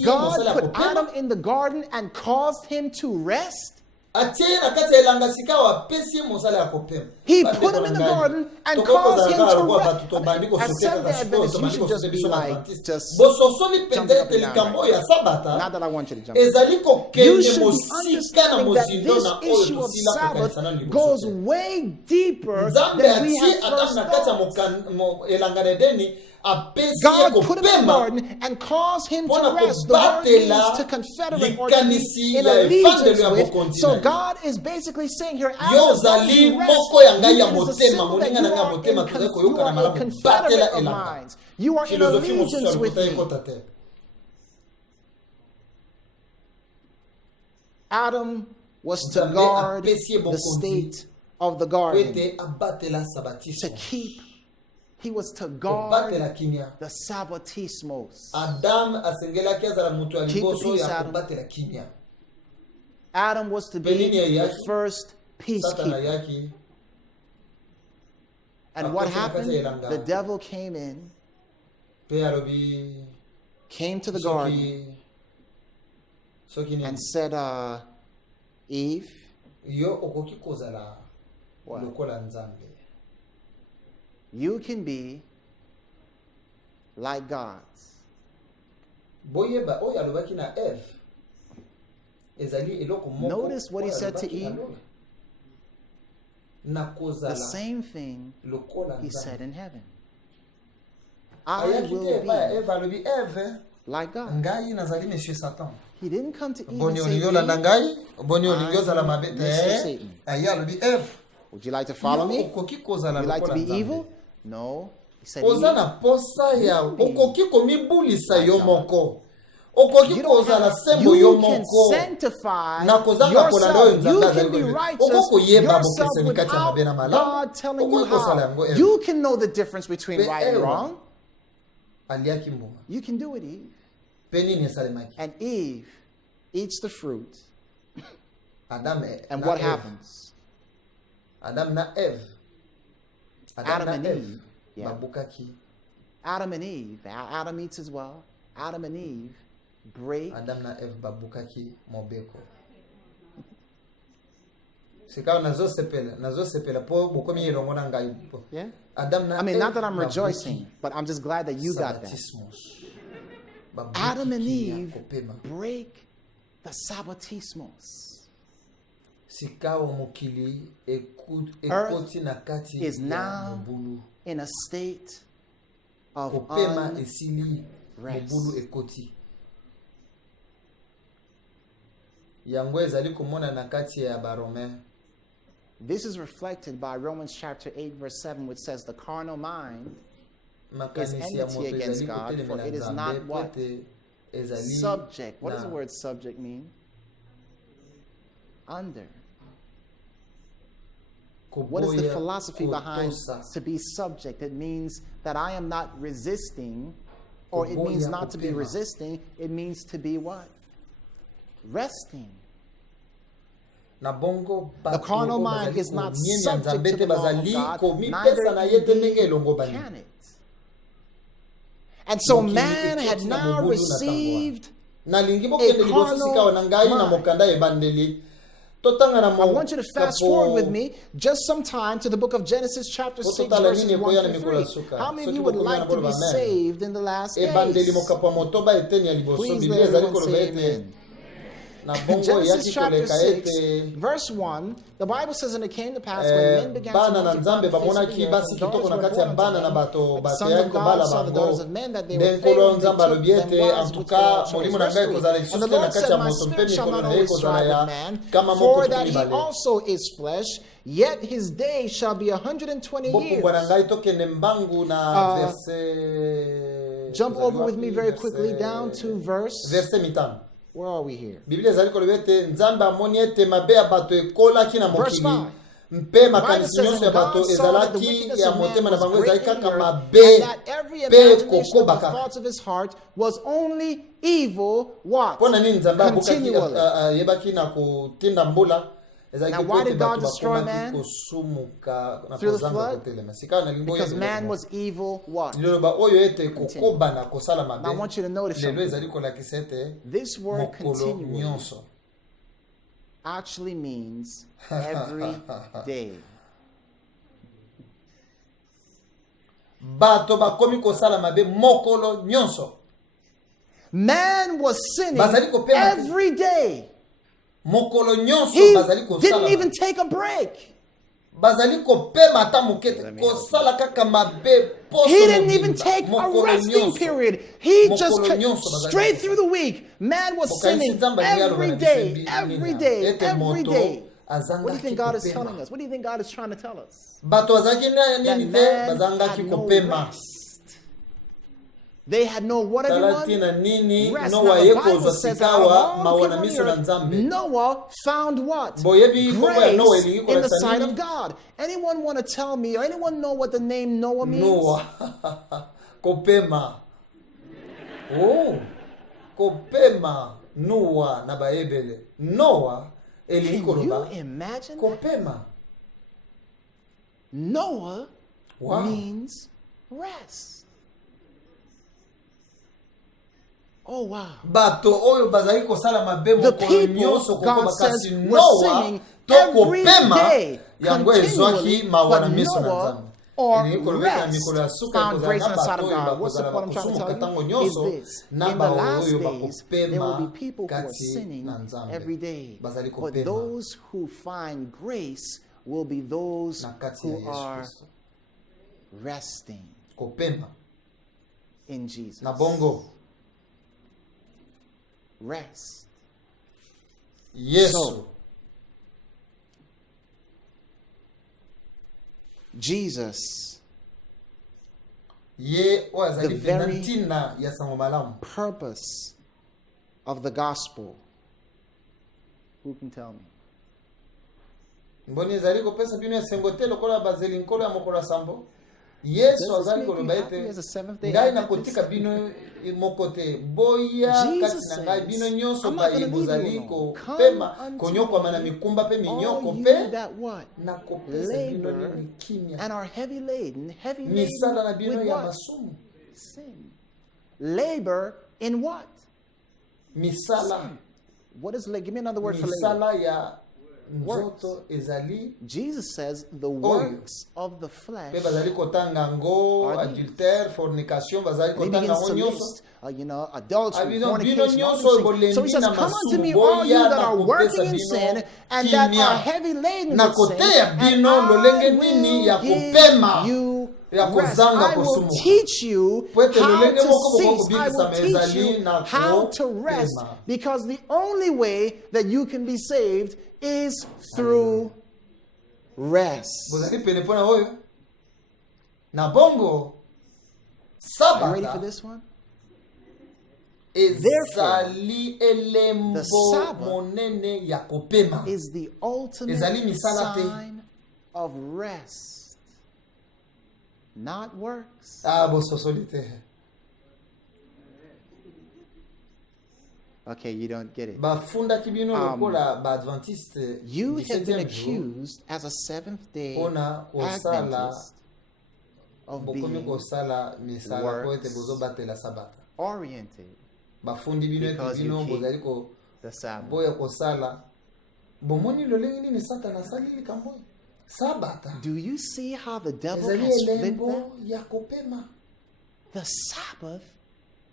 God put Adam in the garden and caused him to rest. He put him in the garden and caused him to rest. As Seventh-day Adventists, you should just be like, just jumping up and down. Not that I want you to jump. You should be understanding that this issue of Sabbath goes way deeper than we have first thought. God put him in the garden and caused him to rest. The word means to confederate or to be in allegiance with. So God is basically saying here, Adam, you rest. You is a symbol that you are a confederate of minds. You are in allegiance with me. Adam was to guard the state of the garden, to keep. He was to guard the Sabbatismos. Keep the peace, Adam was to be the first peacekeeper. And what happened? The devil came in, came to the garden, and said, Eve, what? You can be like gods. Notice what he said to Eve. The same thing he said in heaven. I will be like God. He didn't come to Eve and say, Satan. Would you like to follow me? Would you like to be evil? No. He said, you can sanctify yourself. You can be righteous yourself without God telling you how. You can know the difference between right and wrong. You can do it, Eve. And Eve eats the fruit. And what happens? Adam and Eve. Yeah. Adam and Eve. Adam eats as well. Adam and Eve break. Yeah. I mean, not that I'm rejoicing, but I'm just glad that you got that. Adam and Eve break the Sabbatismos. Earth is now in a state of unrest. This is reflected by Romans chapter 8 verse 7, which says the carnal mind is enmity against God, for it is not what? Subject. What does the word subject mean? Under. What is the philosophy behind to be subject? It means that I am not resisting, or it means not to be resisting. It means to be what? Resting. The carnal mind is not subject to the law of God, neither can it. And so man had now received nalingi bokende liboso sika wana ngai na mokanda ebandeli. I want you to fast forward with me just some time to the book of Genesis chapter 6 verses 1 to 3. How many of you would like to be saved in the last days? Please let everyone say amen. Genesis chapter 6 verse 1, the Bible says, and it came to pass when men began to multiply the face of the earth, and daughters were born to them, but the sons of God saw the daughters of men that they were fair, and they took them wives which they had chosen. Verse 3, and the Lord said, my spirit shall not always strive with man, for that he also is flesh, yet his days shall be 120 years. Jump over with me very quickly down to verse. Where are we here? Verse 5. mpe makanisi nyonso ya bato ezalaki ya motema na bango ezalaki kaka mabe mpe kokobaka. Mpona nini Nzambe ayebaki na kotinda mbula ezalaki po ete bato bakomaki kosumuka na kozanga kotelema sika na limbo liloba oyo ete kokobana kosala mabe lelo ezali kolakisa ete mokolo nyonso actually means every day. Bato bakomi kosala mabe mokolo nyonso. Man was sinning every day. Mokolo nyonso bazali kosala. He didn't even take a break. Bazali kopema ata mokete kosala kaka mabe poso. He didn't even take a resting period. He just straight through the week. Man was sinning every day, every day, every day. What do you think God is telling us? What do you think God is trying to tell us? That man had no rest. They had no what, everyone? Rest. Now the Bible says that all the people on earth, Noah found what? Grace in the sight of God. Anyone want to tell me, or anyone know what the name Noah means? Noah. Kopema. Oh. Kopema. Noah na baebele. Noah. Can you imagine Kopema. Noah means rest. Oh wow. Bato oyo bazali kosala mabe mokolo nyonso God says were singing every day continually, but Noah or rest found grace in the sight of God. What's the point I'm trying to tell you? Is this. In the last days, there will be people who are sinning every day. But those who find grace will be those who are resting in Jesus. Rest. Yes. So, Jesus, the very purpose of the gospel, who can tell me? Yesu azali koloba ete ngai nakotika bino mokote boya kati na ngai bino nyonso bayi bozali kopema konyokwama na mikumba pe minyoko pe nakopesa bino nini kimia misala na bino ya masumu. Labor in what? Misala. What is labor? Give me another word for labor. Misala ya Jesus says the works of the flesh are adultery, fornication, all these things. So he says, come unto me, all you that are working in sin and that are heavy laden with sin, and I will give you rest. I will teach you how to cease. I will teach you how to rest, because the only way that you can be saved is through rest. Are you ready for this one? Therefore, the Sabbath is the ultimate sign of rest, not works. Okay, you don't get it. You have been accused as a Seventh-day Adventist of bokomi being kosala misala po ete works bozobatela sabata oriented. bafundi bino ete Because bino you keep bozali ko the Sabbath. boya kosala bomoni lolenge nini satana asali likambo sabata Do you see how the devil ezali has flipped elembo that? ya kopema The Sabbath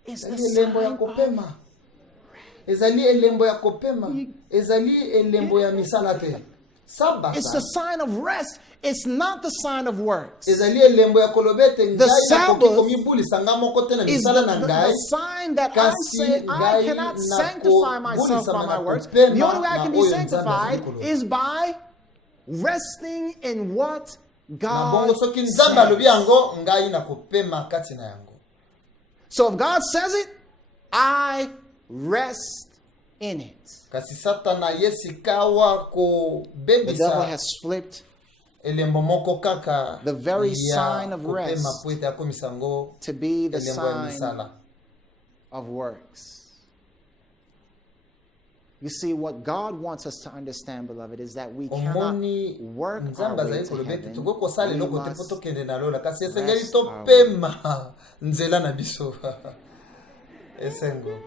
is the ezali elembo ya sign kopema of ezali elembo ya kopema ezali elembo ya misala te sabata it's the sign of rest. It's not the sign of works. ezali elembo ya kolobete The ngai nakoki Sabbath komibulisa nga moko te na is misala na the ngai sign that I kasi say I ngai cannot sanctify myself by my works. The nakobulisa only way I na can be oyo Nzambe sanctified azali koloba. is by resting in what na God bongo soki nzambe alobi says. yango ngai nakopema kati na yango So if God says it, I rest in it. kasi satana ye sikawa The devil kobebisa has flipped elembo moko kaka the very ya sign of kopema rest po ete akomisa yango to be the elembo ya sign misala. of works. You see, what God wants us to understand, beloved, is that we cannot omoni work our nzambe way azali to koloba ete heaven. tokokosala We eloko te mpo must tokende na lola kasi esengeli rest our topema nzela na biso esengo.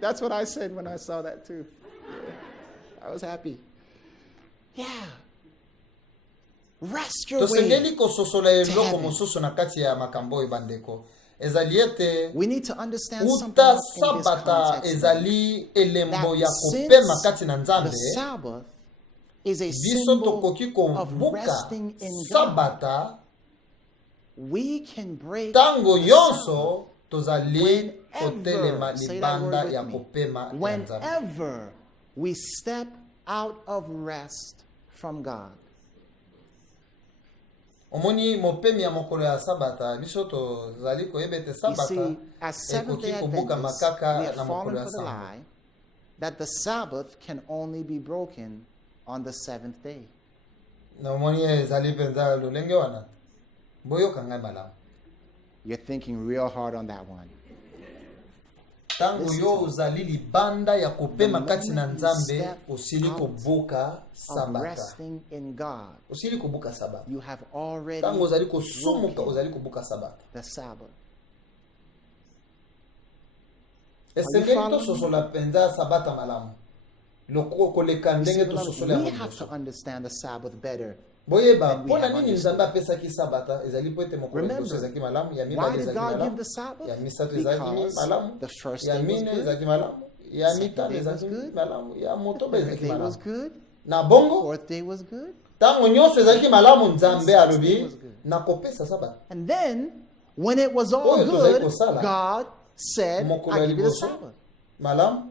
That's what I said when I saw that too. I was happy. Yeah. Rest your way. tosengeli kososola eloko heaven. mosusu na kati ya makambo oyo bandeko ezali ete We need to understand something uta in this sabata context. ezali elembo ya That kopema since kati na the nzambe Sabbath is a biso symbol tokoki of kobuka resting in God, sabata we can break ntango the nyonso tozali Sabbath kotelema whenever, say that libanda word ya with me, kopema ya nzambe whenever we step out of rest from God. omoni mopemi ya mokolo ya sabata biso tozali koyeba ete You sabata see, as Seventh-day ekoki kobuka Adventists, makaka we have na mokolo fallen ya for the sango lie that the Sabbath can only be broken on the seventh day. na omoni ezali mpenza lolenge wana boyoka ngai malamu You're thinking real hard on that one. ntango yo ozali libanda ya kopema kati na nzambe step osili out kobuka Of sabata resting in God, osili kobuka sabata you have already ntango ozali kosumuka broken ozali kobuka sabata the Sabbath. esengeli following tososola mpenza sabata malamu koleka You see, ndenge beloved, tososola we yango have to liboso understand the Sabbath better. boyeba Then we mpona have nini understood. nzambe apesaki sabata ezali po ete mokolo Remember, liboso ezalaki malamu ya Why mibale did ezalaki God give malamu the Sabbath? ya misato ezalaki Because malamu the first ya day was mine good, ezalaki malamu ya second mitano day was ezalaki good, malamu ya the motoba third ezalaki day was malamu good, na bongo fourth day was good, ntango nyonso ezalaki malamu nzambe Sixth day alobi was good. nakopesa sabata and then when it was all Oyo tozali good, kosala. God said, mokolo "I ya give you the liboso Sabbath." malamu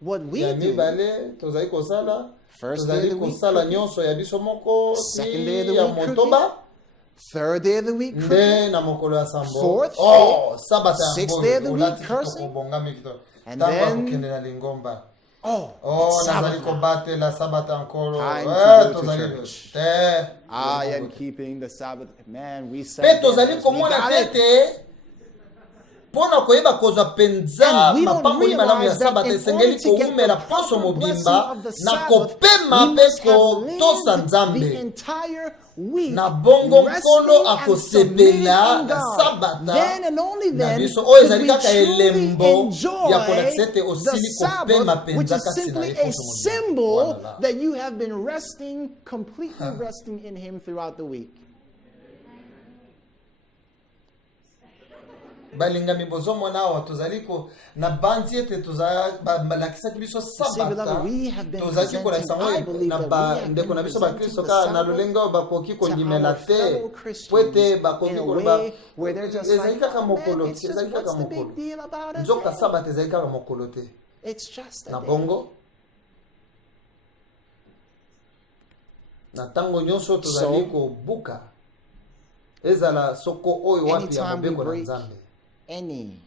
What we ya do, mibale tozali kosala First day of tozali the week kosala cooking. nyonso ya biso moko Second day of the si ya week motoba third day of the week, cooking, nde na mokolo ya sambo Fourth, sabata ya sixth day of the mboyo week, olati cursing. kitoko bongami kitoko And ntango then- akokende na lingomba oh, it's nazali Sabbath now. kobatela sabata nkolo Time to go to tozali church. te I am keeping the Sabbath. Man, we mpe said tozali komona tete mpona koyeba kozwa mpenza And we don't mapamboli malamu ya realize that sabata in esengeli order to get kowumela the poso proper blessing mobimba of the na Sabbath, kopema we mpe must have kotosa lived the nzambe entire week na bongo resting nkolo and akosepela submitting na God. sabata Then and only na then biso oyo could ezali we kaka truly elembo ya kolakisa enjoy ete the osili kopema Sabbath, which mpenza is kasi na simply ye a poso mobimba. symbol Voilà. that you have been resting, completely resting in Him throughout the week. balingami bozomona awa tozali ko na banzi ete balakisaki biso sabata beloved, we have been tozalaki kolakisa presenting, I ngo believe na that we have bandeko been na biso presenting bakristo the kaka na Sabbath lolenge oyo bakoki to kondimela our te fellow po Christians ete bakoki in a koloba way where they're just ezali like, kaka "Oh, mokolo man, it's te just, ezali kaka what's the mokolo big deal about it? nzoka sabata ezali kaka mokolo te It's just a na day." bongo na ntango nyonso tozali kobuka ezala soko oyo wapi ya Anytime we mobeko na break nzambe any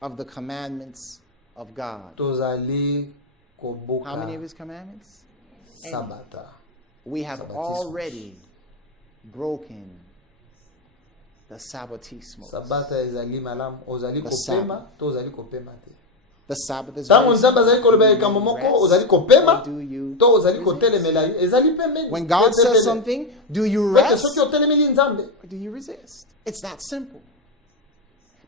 of the commandments of God. tozali How many kobuka of His commandments? Any. sabata We have Sabbatismos. already broken the Sabbatismos. sabata ezali malamu ozali The kopema Sabbath. to ozali kopema te The Sabbath is ntango very nzambe simple. azali koloba Do likambo you moko rest ozali kopema or do you to ozali kotelemela ye ezali pembeni. When God says something, do you rest soki otelemeli nzambe or do you resist? It's that simple.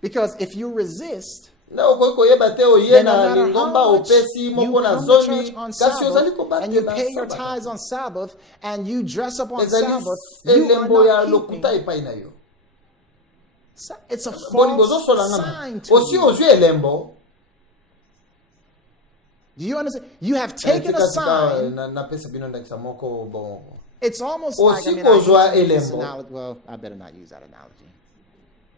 Because if you resist, na okoki koyeba te oye na lingomba opesi moko na zomi kasi ozali and you kobatela pay your tithes on Sabbath and you dress up on ezali Sabbath, you are elembo ya not lokuta keeping. epai na yo. It's a Bolingo false zosola sign ngama to osi you. ozwi elembo. Do you understand? You have taken a sign. na pesa bino ndakisa moko bon. It's almost like, I mean, Ozwa I use this elembo. analogy. Well, I better not use that analogy.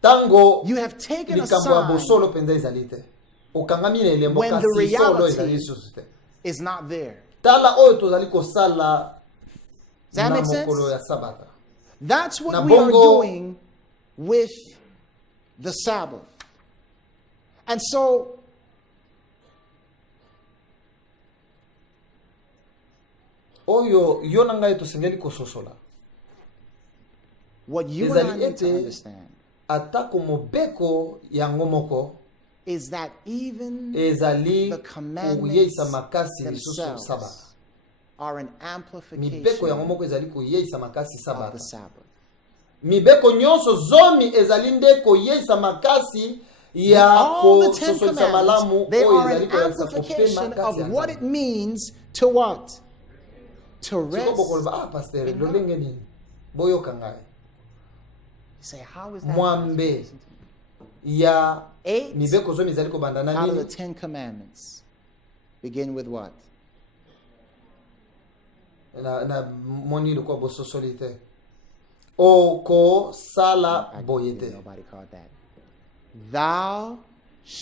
Tango You have taken a likambo ya sign bosolo penza ezali te. Okangami na elembo when the kasi solo ezali reality lisusu te. is not there. Tala oyo tozali kosala Does that na make sense? mokolo ya sabata. That's what Na we are bongo- doing with the Sabbath. And so, Oyo yo na ngai tosengeli kososola. what you and I Ezali need to ete understand atako mobeko yango moko is that even ezali the commandments koyeisa makasi lisusu themselves sabata. are an Mibeko yango amplification moko ezali koyeisa makasi of sabata. the Sabbath. Mibeko nyonso zomi ezali nde koyeisa makasi ya All the Ten kososolisa malamu Commandments, they oyo are ezali an koyakisa kopema amplification kati ya of what Nzambe. it means to what? To Siko rest. bokoloba pasteur in God. lolenge nini boyoka ngai You say, how is that? mwambe ya 8 mibeko zomi ezali kobanda na out of the nini 10 commandments begin with what? na moni lokwa bososoli te okosala boye te Nobody called that. Thou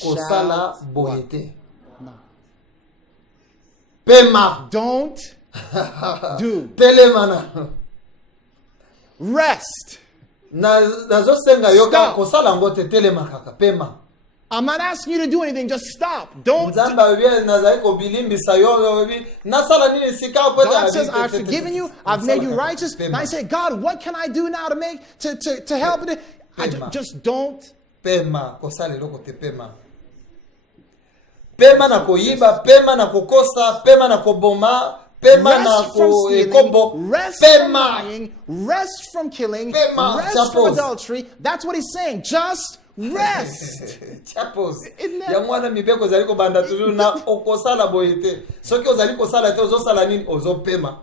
kosala shalt boye what? te No. pema Don't do. telemana Rest. nazosenga yo Stop. kaka kosala yango te telema kaka pema. I'm not asking you to do anything. Just stop. Don't. Nzambe ayobi nazali kobilimbisa yo oyobi nasala nini sika po God says, I've forgiven you. I've made you righteous. And I say, God, what can I do now to make to help it? Just don't. pema kosala eloko te pema. Pema na koyiba, pema na kokosa, pema na koboma, pema na Rest from ekombo, stealing, rest from pema. lying, rest from killing, Pema, rest chapos. from adultery. That's what he's saying. Just rest. Chapos. Isn't that- Ya mwana mibeko zali kobanda toujours na okosala boye te. Soki ozali kosala te ozosala nini ozopema.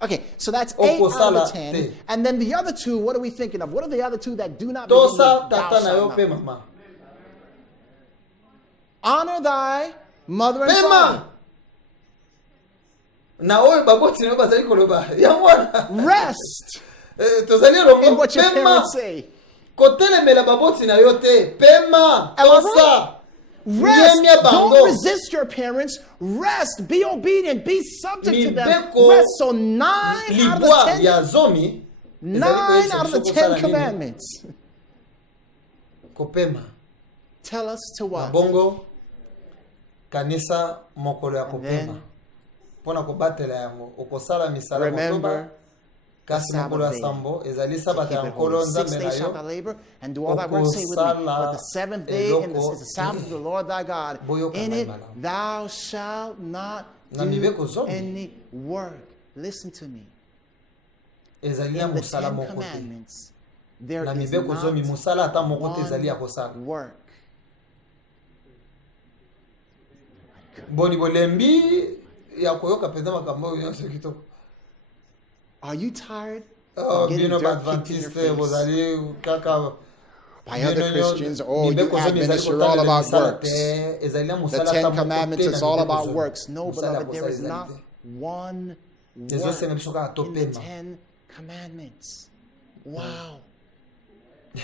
Okay, so that's 8 out Okosala of the 10. te. And then the other two, what are we thinking of? What are the other two that do not begin Tosa with thou tata na yo shalt pe not? mama. Honor thy mother and Pema. father. Na oyo baboti na yo bazali koloba. Ya mwana. Rest Tozali in longo what your pema. parents say. Kotelemela baboti na yo te. Pema. Am I right? Tosa. Rest. Nyemia Don't bango. resist your parents. Rest. Be obedient. Be subject to them. Mibeko Rest. So 9 out of Libwa the 10. ya zomi. 9 out of the 10 commandments Kopema. tell us to what? Bongo kanisa mokolo ya And kopema. then, Pona kobatela yango okosala misala remember motoba kasi mokolo ya Sabbath day. sambo ezali to sabata keep ya it holy. mokolo 6 nzambe na days shalt thou yo. labor and do all thy work. Say with me. But the seventh day is the Sabbath of the Lord thy God. Boyoka In it maimala. thou shalt not Na mibeko do zomi. any work. Listen to me. Ezali ya In the musala 10 moko te. commandments, there Na is mibeko zomi not musala ata moko te ezali ya one kosala. work. Boni bolembi ya koyoka penda makambo oyo nyonso kitoko. Are you tired Oh, of getting bino dirt kicked in your Adventiste face? bozali kaka By other Christians, oh, you mibeko zomi ezali Adventists, you're kotalela all about misala works. te. Ezali ya The musala 10 ata moko Commandments te na is all mibeko about zomi. works. No, Musala ya beloved, there kosala is ezali not te. one Ezosenga work biso kaka in the topema. 10 Commandments. Wow.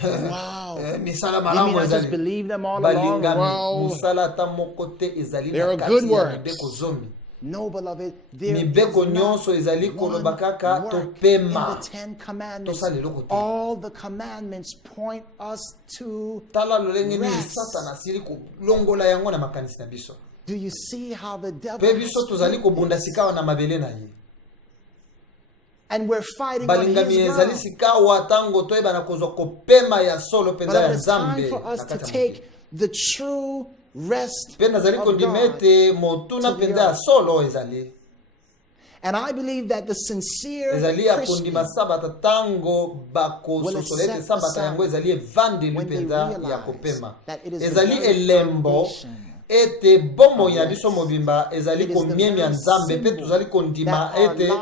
Wow. Misala You mean malamu I just ezali. believe them all along? Balingami Well, musala ata moko te ezali There na are good kati ya works. mibeko zomi. no, beloved, there is Mibeko not nyonso ezali koloba one kaka work in topema. the 10 Commandments. Tosala eloko te. All the commandments point us to. Tala lolenge nini Rest. Satana asili kolongola yango na makanisi na biso. Do you see how the devil Pe biso has tozali put kobunda this? sikawa na mabele na ye. And we're fighting on Balingami his ezali ground. sikawa tango toyeba na kozwa kopema ya solo penza But ya it's time Nzambe. for us na to kati ya take the true rest Pe nazali of kondimete God motuna to the penza ya earth. solo ezali. And I believe that the sincere ezali ya Christian, kondima sabata tango bakososolete sabata yango ezali evandeli mpenza ya kopema ezali elembo ete bomo ya biso mobimba ezali komiemia nzambe mpe tozali kondima ete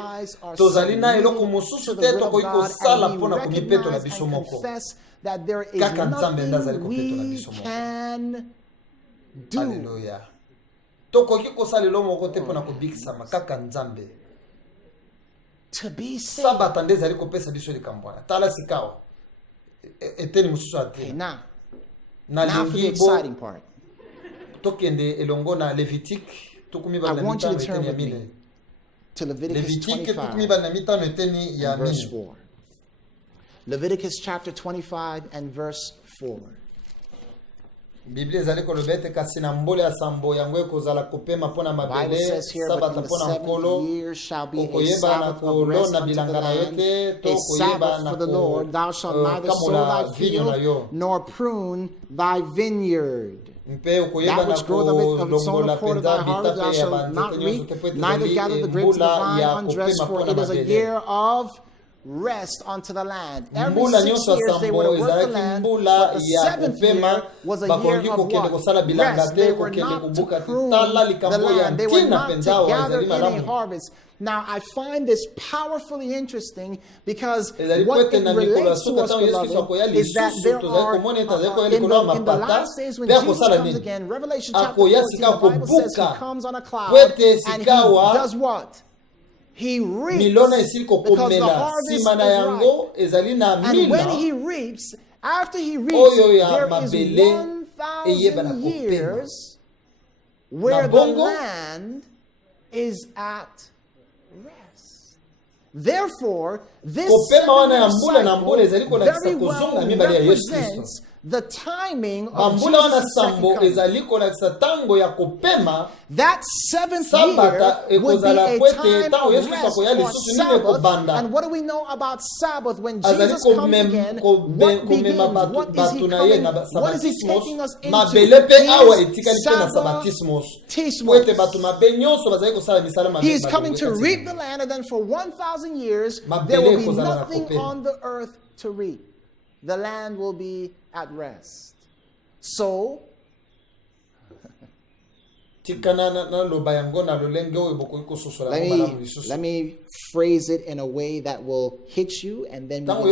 tozali na eloko mosusu te tokoki kosala mpona komipetola biso moko kaka nzambe nde azali kopetola biso moko. Alleluya. Tokoki kosala eloko moko te mpona kobikisama kaka nzambe. Sabata nde ezali kopesa biso likambo wana. Tala sikawa eteni mosusu ate now for the exciting part. Tokende elongo na Levitique tukumi ba na mitano eteni ya mine. To Leviticus 25 verse 4. Leviticus chapter 25 and verse 4. Biblia ezali kolobete kasi na mbole ya sambo yango ekozala kopema mpona mabele sabata mpona nkolo okoyeba na kolona bilanga na yo te to koyeba na kokamola vinyo na yo nor prune thy vineyard. Mpe okoyeba na kolongola penza bitape ya banzete nyonso te po ezali mbula ya kopema mpona mabele. Rest unto the land. Every 6 years they would have worked the land, but the 7th year was a year of what? Rest. They were not to prune the land. They were not to gather any harvest. Now, I find this powerfully interesting because what it relates to us, beloved, is that there are, in the last days when Jesus comes again, Revelation chapter 14, the Bible says he comes on a cloud and he does what? He reaps because the harvest is ripe. And when he reaps, after he reaps, there is 1,000 years where the land is at rest. Therefore, this 7-year cycle very well represents the timing of Jesus' second coming. That 7th year would be a time of rest or Sabbath. And what do we know about Sabbath? When Jesus comes again, what begins? What is he coming? What is he taking us into? He is coming to reap the land, and then for 1,000 years, there will be nothing on the earth to reap. The land will be at rest. So, let me phrase it in a way that will hit you, and then what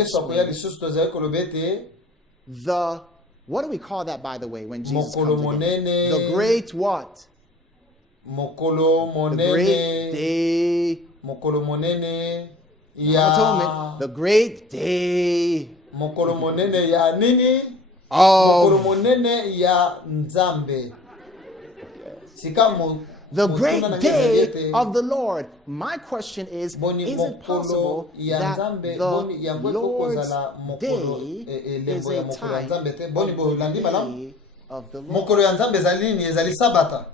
do we call that, by the way, when Jesus comes again? The great what? The great day. The great day. Mokolo monene ya nini? Mokolo monene ya nzambe. The great day of the Lord. My question is it possible that the Lord's day is a time of the day of the Lord? Mokolo ya nzambe ezali ezali sabata.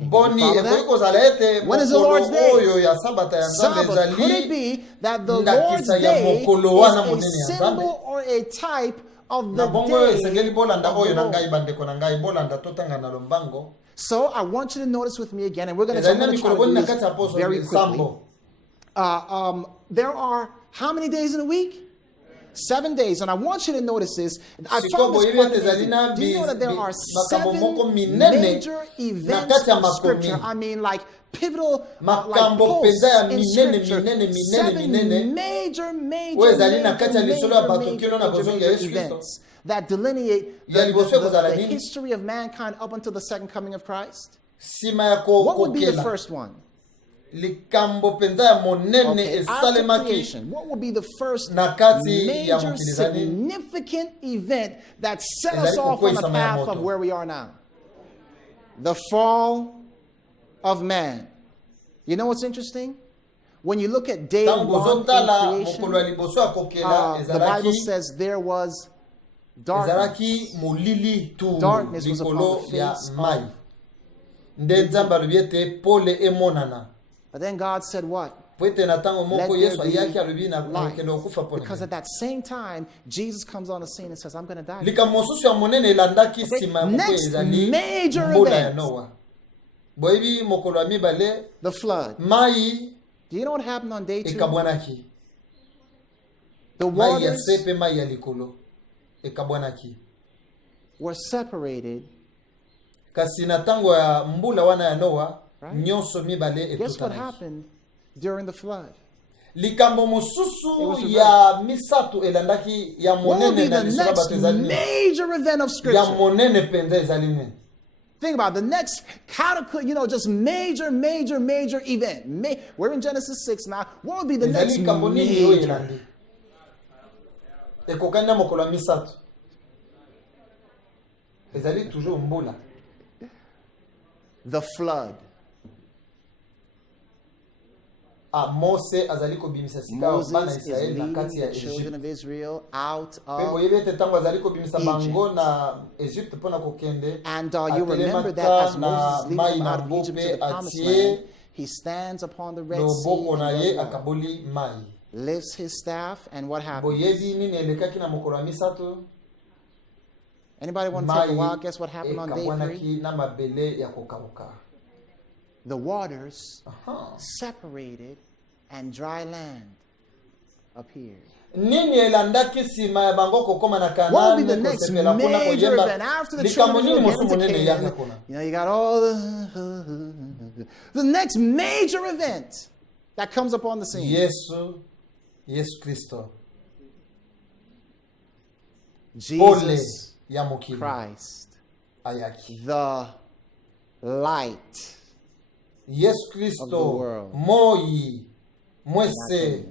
When is the Lord's day? Sabbath. Could it be that the Lord's day is a symbol or a type of the day? So I want you to notice with me again, and we're going to try to do this very quickly. There are how many days in a week? 7 days, and I want you to notice this. I found this quite amazing. Do you know that there are 7 major events of Scripture? I mean, like pivotal, like posts in Scripture. 7 major events that delineate the history of mankind up until the second coming of Christ. What would be the first one? Okay, after creation, what will be the first major significant event that set us off on the path of where we are now? The fall of man. You know what's interesting? When you look at day 1 in creation, the Bible says there was darkness. Darkness was upon the face of the earth. But then God said what? Let there be light. Because at that same time, Jesus comes on the scene and says, I'm going to die. Next major event. The flood. Do you know what happened on day 2? ekabwanaki The mai ya waters se pe mai ya likolo ekabwanaki were separated. kasi na ntango ya mbula wana ya Noa Right. nyonso mibale Guess what etutanaki happened during the flood? likambo It mosusu was ya misato elandaki ya What will monene be na the lisoba next bato ezali nini? major event of Ya Scripture? monene penza ezali nini? Think about it. The next just major event. We're in Genesis 6 now. What would be the ezali next likambo nini oyo major? elandi ekokani na mokolo ya misato ezali toujours mbula The flood. Mose azali kobimisa sika bana Moses is Israeli na leading kati ya the children Egypte of Israel out pe of boyebi ete ntango azali kobimisa Egypt. bango na Egypte mpona kokende And you remember that as Moses is leading them out of Egypt to the promised land, he stands upon the Red Sea loboko na ye and akaboli mai lifts his staff, and what happens? boyebi nini elekaki na mokolo ya misato Anybody want to take a mai wild guess what happened on day 3? ekabwanaki na mabele ya kokauka. The waters Aha. separated and dry land appeared. nini elandaki nsima ya bango kokoma na What will be the Kanaani next kosepela mpona major event koyemba after the likambo children nini of mosu Israel monene get to eyaka Canaan? kuna You got all the next major event that comes upon the scene. Yesu Kristo pole Jesus ya mokili Christ, ayaki the light. Yesu Of the Kristo world. moi mwese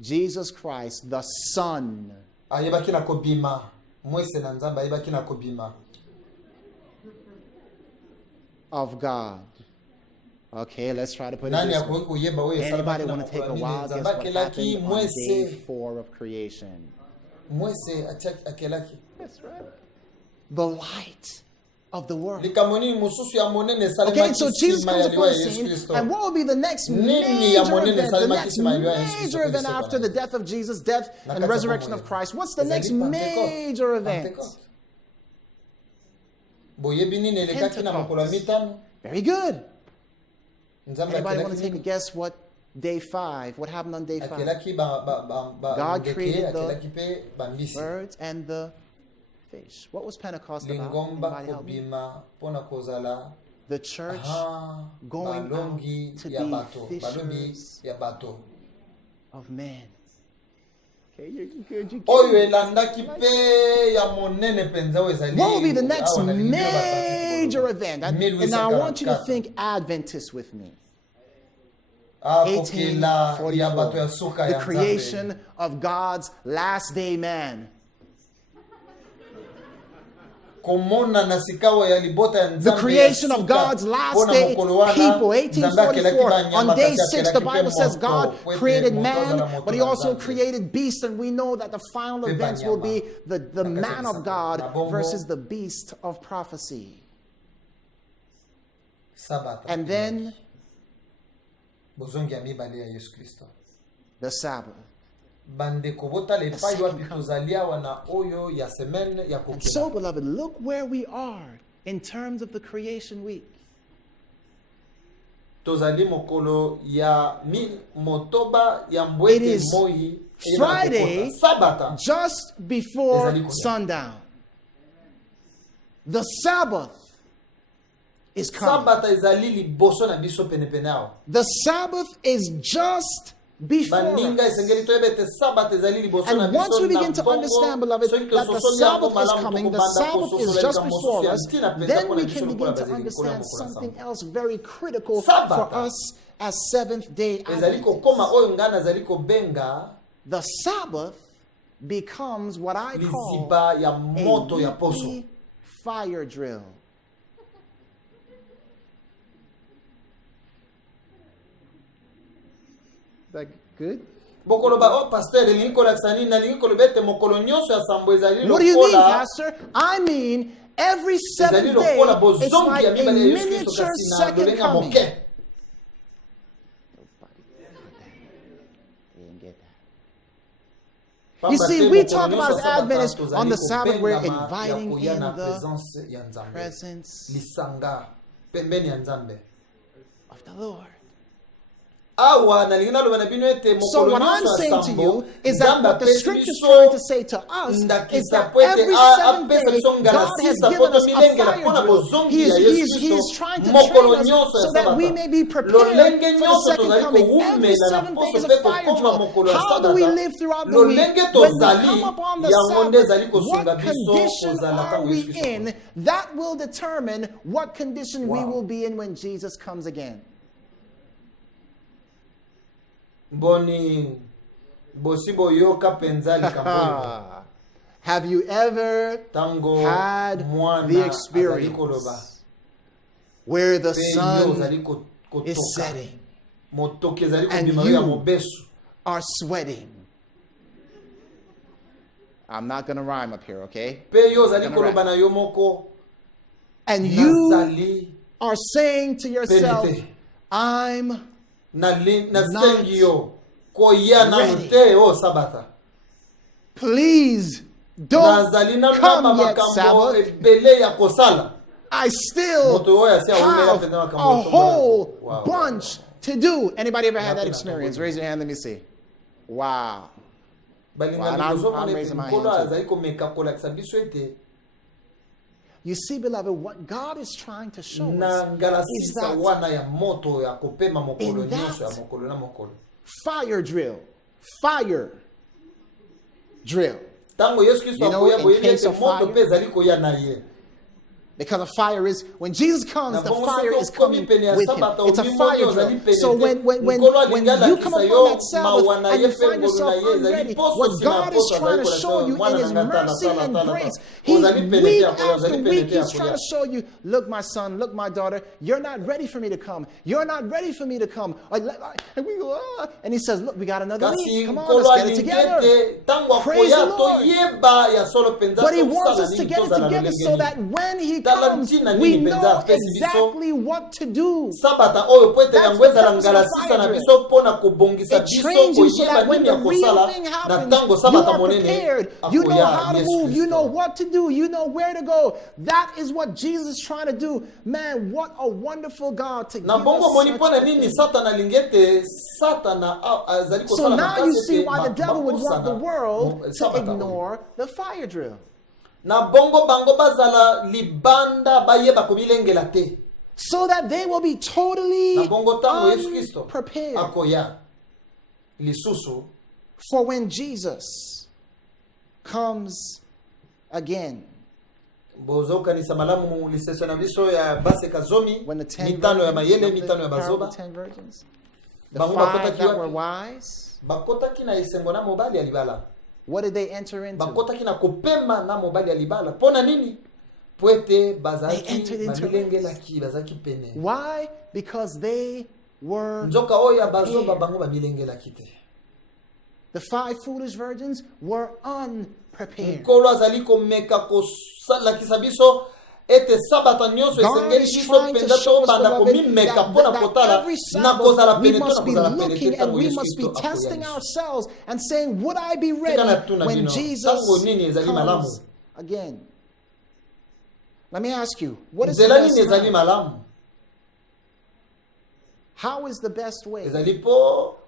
Jesus Christ, the Son ayebaki na kobima mwese na Nzambe ayebaki na kobima of God. Okay, let's try to put it nani this akoki way. koyeba oyo Anybody esalamaki na want to take a mokolo ya wild mingi guess Nzambe what akelaki happened on day mwese 4 of creation? mwese akelaki That's right. The light of the world. likambo nini mosusu ya monene Okay, so esalemaki Jesus nsima comes ya liwa upon ya the Yesu scene, Kristo and what will be the next Nini major ya monene event? The salemaki next nsima ya liwa ya Yesu Kristo major event kese after bana. the death of Jesus, death Na and kati ya resurrection bomoi. of Christ. What's the Ezali next Pentecote. major event? Pentecote. Boyebi nini elekaki na mokolo ya mitano Very good. Nzambe Anybody want akelaki to take a nini guess what day 5? What happened on day 5? akelaki God ndeke created the akelaki mpe bambisi Birds and the fish. What was Pentecost about? lingomba Anybody help me? kobima mpona kozala The church going balongi out to ya be bato balongi fishers ya bato of men. Okay, you're good. You oyo get it. elandaki mpe ya monene mpenza oyo ezali What will be the next awa na lingomba ya Baptiste major koloba. event? And now I want you to 1844. think Adventist with me. kokela ya bato ya 1844. suka The ya Nzambe creation of God's last day man. komona na sikawa ya libota ya The Nzambe creation ya of suka. God's last Mpona day mokolo wana, people, Nzambe akelaki 1844. banyama On day kasi 6, the akelaki Bible mpe says moto, God po ete created moto azala man, moto but he na also Nzambe. created beasts, and we know that the final Pe events will be banyama. the Nakasi man of kisaka. God Na bongo. versus the beast of prophecy. Sabata. And then bozongi ya mibale ya Yesu Kristo the Sabbath. bandeko botala epai wapi tozali awa na oyo ya semaine ya And so, kokela beloved, look where we are in terms of the creation week. tozali mokolo ya motoba ya It mbwete is moi Friday, sabata just before Ezali kolia. sundown. The Sabbath is coming. sabata ezali liboso na biso penepene awa The Sabbath is just before baninga us. esengeli toyeba ete sabata ezali liboso na And once biso we na begin to bongo, understand, beloved, soki that the tososoli yango Sabbath is malamu coming, the tokobanda Sabbath is kososola just likambo before mosusu ya us, ntina mpenza then mpona we biso can lokola begin to bazali likolo ya understand mokolo ya something nsambo else very critical Sabbath. for us as Seventh-day ezali Adventists. kokoma oyo ngai nazali kobenga The Sabbath becomes what I call liziba ya a moto ya poso weekly fire drill. That good? bokoloba o paster elingi kolakisa nini nalingi koloba ete mokolo nyonso ya sambo ezali What do you mean, lokola Pastor? I mean, every ezali seventh day, lokola it's bozongi like ya a mibale ya yesu kristo miniature kasi na second lolenge ya coming. moke You see, Pamba te we mokolo talk about nyonso as ya Sabata Adventists, tozali on the Sabbath, we're kopengama ya inviting koya in na the presence ya Nzambe. presence lisanga pembeni ya Nzambe of the Lord. So what I'm saying to you is that what the scripture is trying to say to us is that every seventh day God has given us a fire drill. He's trying to train us so that we may be prepared for the second coming. Every 7 days of fire drill. How do we live throughout the week? When we come up on the Sabbath, what condition are we in? That will determine what condition we will be in when Jesus comes again. Have you ever had the experience where the sun is setting and you are sweating? I'm not going to rhyme up here, okay? And you are saying to yourself, I'm ready. Please don't come yet, Sabbath. I still have a whole bunch to do. Anybody ever had that experience? Raise your hand, let me see. Wow. I'm raising my hand too. You see, beloved, what God is trying to show us is that in that fire drill, you know, in case of fire, because a fire is, when Jesus comes, the fire is coming with him. It's a fire drill. So when you come upon that Sabbath and you find yourself unready, what God is trying to show you in his mercy and grace, week after week, he's trying to show you, look, my son, look, my daughter, you're not ready for me to come. You're not ready for me to come. And we go, and he says, look, we got another week. Come on, let's get it together. Praise the Lord. But he wants us to get it together so that when he comes, we know exactly what to do. It trains you so that when the real thing happens, you are prepared. You know how to move. You know what to do. You know where to go. That is what Jesus is trying to do. Man, what a wonderful God to give us such a thing. So now you see why the devil would want the world to ignore the fire drill. Na bongo bango bazala libanda bayeba kumilengela te. So that they will be totally unprepared akoya lisusu for when Jesus comes again. Bozo kanisa malamu lisesyo na biso ya base kazomi mitano ya mayele mitano ya bazoba. The 5 that were wise. Bakota kina isengo na mobali alibala. What did they enter into? Bakota kina Kopema na mobali alibala. Pona nini? Puete bazaki balengela ki bazaki pene. Why? Because they were nzoka oya bazoba bango babilengela kite. The 5 foolish virgins were unprepared. Nkolo azali komeka kosala kisabiso ete sabata nyonso esengeli biso penda to banda komimeka pona kotala na kozala pene to na kozala pene and we must be testing ourselves and saying, would I be ready when Jesus comes again? Let me ask you, what is the best time? How is the best way?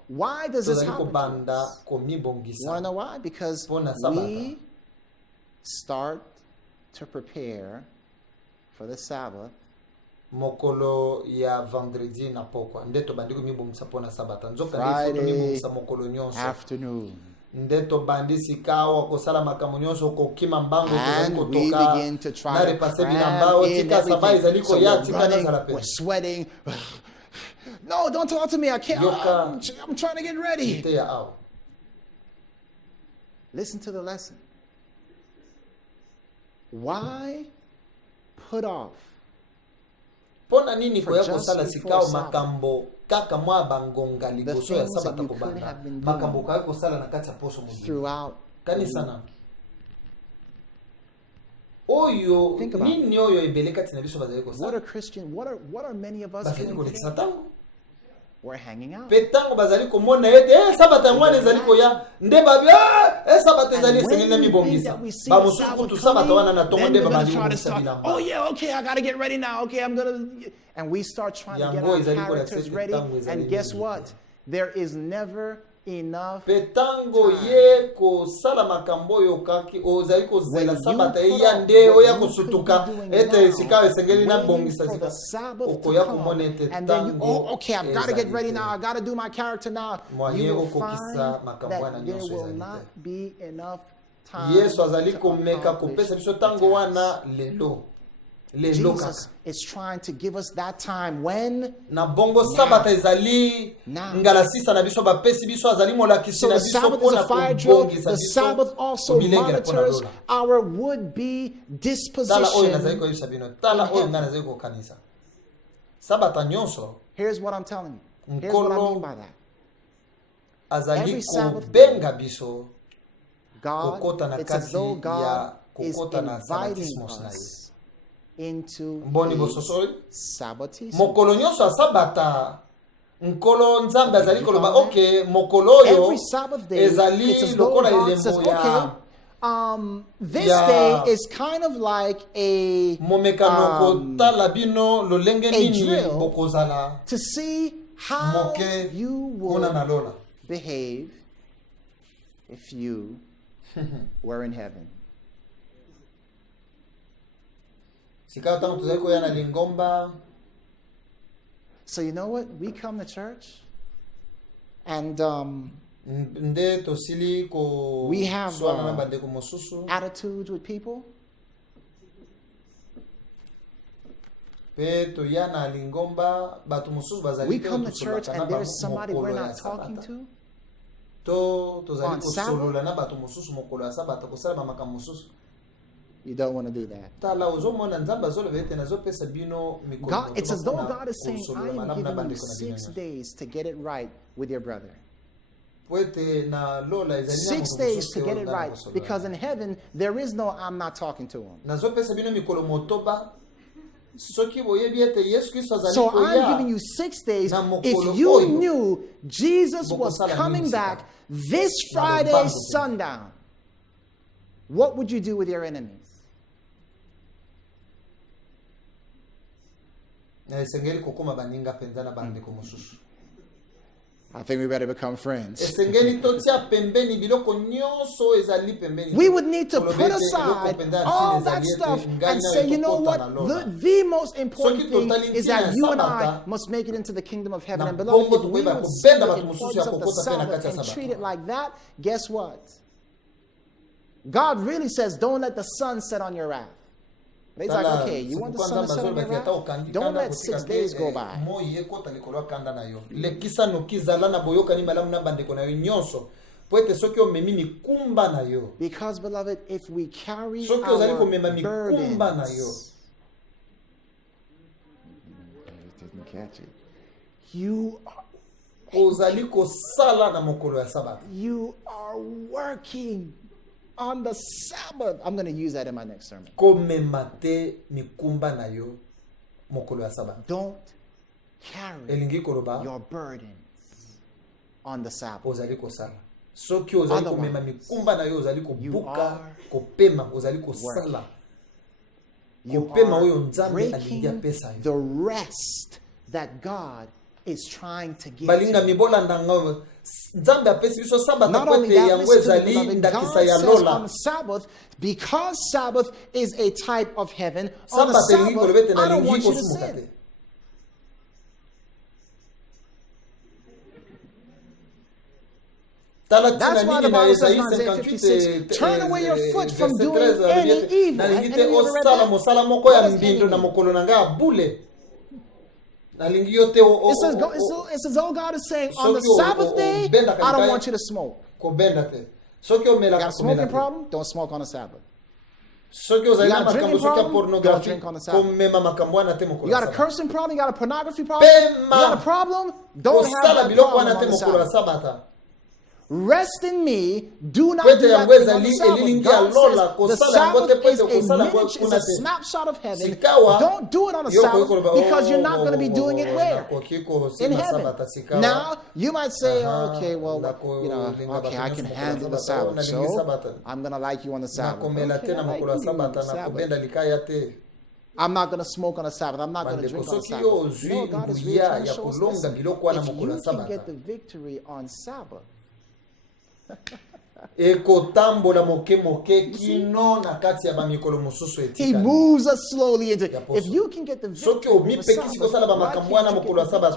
Why does this happen? You want to know why? Because we start to prepare for the Sabbath mokolo ya vendredi na pokwa ndeto bandiko mibongisa pona sabata nzoka Friday ndeto mibongisa mokolo nyonso afternoon ndeto bandisi kawa kosala makambo nyonso kokima mbango kotoka na repase bilambao tika sabai zaliko ya tika na sala pe we're sweating. No, don't talk to me. I can't. I'm trying to get ready. Listen to the lesson. Why put off pona nini ko yako sala sikao makambo kaka mwa bangonga liboso ya sabata ko banda makambo ka yako sala na kati ya poso mu throughout kanisa na oyo nini oyo ebeleka tina biso bazali ko sala what are many of us doing today? We're hanging out. Petango bazali ko mona ete sabata mwana ezali ko ya nde babi sabata ezali sengena mibongisa ba musuku tu sabata wana na tongo nde babali ko. Oh yeah, okay, I got to get ready now. Okay, I'm going to, and we start trying to get our characters ready, and guess what? there is never enough petango ye kosala makambo oyo kaki ozali kozela sabata eya nde oya kosutuka ete esika esengeli na bongisa sika okoya komona ete tango okay, I've got to get ready now, I got to do my character now. You will find that there will not be enough time. Yesu azali komeka kopesa biso tango wana lelo. Jesus is trying to give us that time when na bongo sabata ezali ngala sisa na biso bapesi biso azali molakisi na biso pona kobongisa biso. The Sabbath also monitors our would-be disposition. Tala oyo nazali koyebisa bino, tala oyo nga nazali kokanisa. Sabata nyonso. Here's what I'm telling you. Here's what I mean by that. Azali kobenga biso kokota na it's as though kasi ya God is kokota na inviting sabatismos na ye. us into sabbatism. Mokolo nyonso ya sabata nkolo nzambe azali koloba okay mokolo oyo ezali lokola elembo ya this day is kind of like a drill to see how you will behave if you were in heaven. So you know what? We come to church and we have attitudes with people. We come to church and there's somebody we're not talking to. On Sabbath. You don't want to do that. God, it's as though God is saying, I am giving you 6 days to get it right with your brother. 6 days to get it right. Because in heaven, there is no I'm not talking to him. So I'm giving you 6 days. If you knew Jesus was coming back this Friday sundown, what would you do with your enemies? I think we better become friends. We would need to put aside all that stuff and say, you know what? The most important thing is that you and I must make it into the kingdom of heaven. And beloved, if we would see the importance of the Sabbath and treat it like that, guess what? God really says, don't let the sun set on your wrath. He's like, okay, you want the sun to set on your wrath? Don't let 6 days go by. Because, beloved, if we carry our burdens, didn't catch it. You are working on the Sabbath. I'm going to use that in my next sermon. Don't carry your burdens on the Sabbath. Otherwise, you are breaking the rest that God is trying to give you. Not only that, listen to me, God says on the Sabbath, because Sabbath is a type of heaven, on the Sabbath, I don't want you to sin. That's why the Bible says in Isaiah 56, turn away your foot from doing any evil. And you ever read that? It's as though God is saying, on the Sabbath day, I don't want you to smoke. You got a smoking problem? Don't smoke on the Sabbath. You got a drinking problem? Don't drink on the Sabbath. You got a cursing problem? You got a pornography problem? You got a problem? Don't have that problem on the Sabbath. Rest in me, do not do that thing on the Sabbath. God says the Sabbath is a miniature, is a snapshot of heaven. Don't do it on the Sabbath because you're not going to be doing it where? In heaven. Now, you might say, okay, well, you know, okay, I can handle the Sabbath, so I'm going to like you on the Sabbath. Okay, I like you on the Sabbath. I'm not going to smoke on a Sabbath. I'm not going to drink on a Sabbath. No, God is really trying to show us, listen, if you can get the victory on Sabbath, He moves us slowly into. If you can get the victory on Sabbath,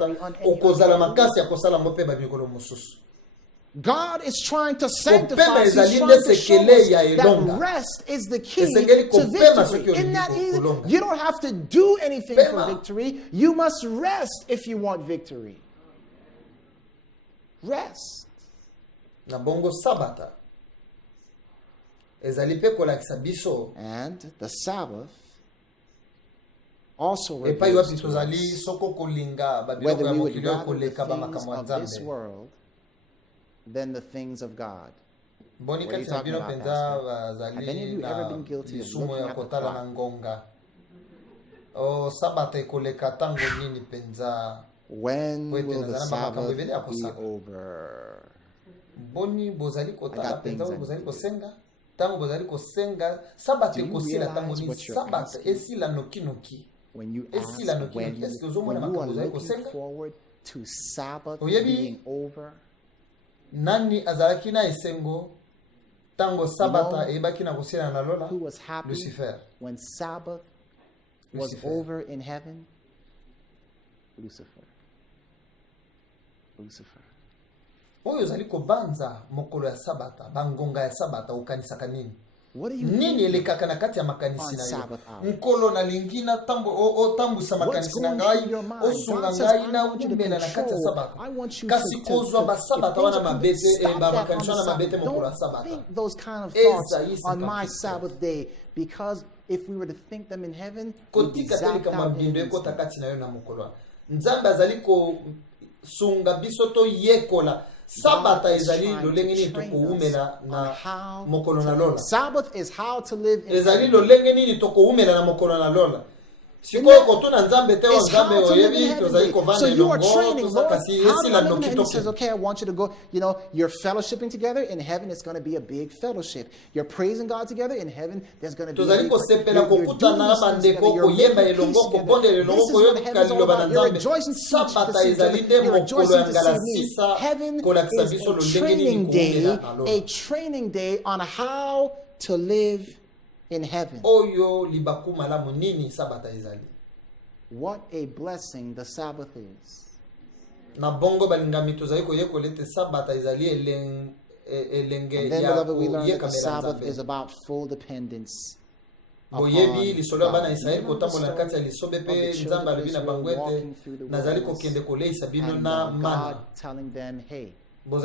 God is trying to sanctify us. He's trying to show us that rest is the key to victory. Isn't that easy? You don't have to do anything for victory. You must rest if you want victory. Rest. Na bongo sabata. Ezali pe kolakisa biso. And the Sabbath also reveals to us whether we would rather the things of this world than the things of God. What are you talking about, Pastor? Have any of you ever been guilty of looking at the clock? When will the Sabbath be over? Boni bozali kotala penza bozali kosenga tango bozali kosenga sabate kosila tango ni sabate esila noki when you ask when you are looking forward to Sabbath being over, nani azalaki na esengo tango sabata ebaki na kosila na lola? Who was happy Lucifer. When Sabbath was over in heaven? Lucifer. Oyo zali kobanza mokolo ya sabata bangonga ya sabata ukanisa kanini nini elekaka na kati ya makanisi na yo nkolo na lingina tambusa makanisi na ngai osunga ngai na umbela na kati ya sabata kasi kozwa basabata wana mabete makanisi wana mabete mokolo ya sabata. Those kind of thoughts on my Sabbath day, because if we were to think them in heaven, we'd be zapped out in Nzambe azali ko sunga bisoto yekola sabata ezali lolenge nini tokuumela na mokolo na lola. Sabbath is how to live in ezali lolenge nini tokuumela na mokolo na lola. Siko kotuna Nzambe te wa Nzambe oyebi tozali kovanda so you are training, Lord, how to live in heaven. He says, okay, I want you to go, you're fellowshipping together. In heaven, it's going to be a big fellowship. You're praising God together. In heaven, there's going to be tozali kosepela kokutana bandeko koyemba elongo kopondela elongo koyoka liloba na Nzambe. Sabata ezali nde mokolo ya ngalasisa kolakisa biso lolenge nini kuumela na lola. A training day on how to live in heaven. Oyo libaku malamu nini sabata ezali. What a blessing the Sabbath is. Na bongo balingami tozali koyekolete sabata ezali elenge ya beloved, we learn that the Sabbath is about full dependence boyebi lisolo bana Israeli kotambola kati ya lisobe pe Nzambe alobi na bangwete nazali kokende koleisa bino na mana telling them, hey, I'm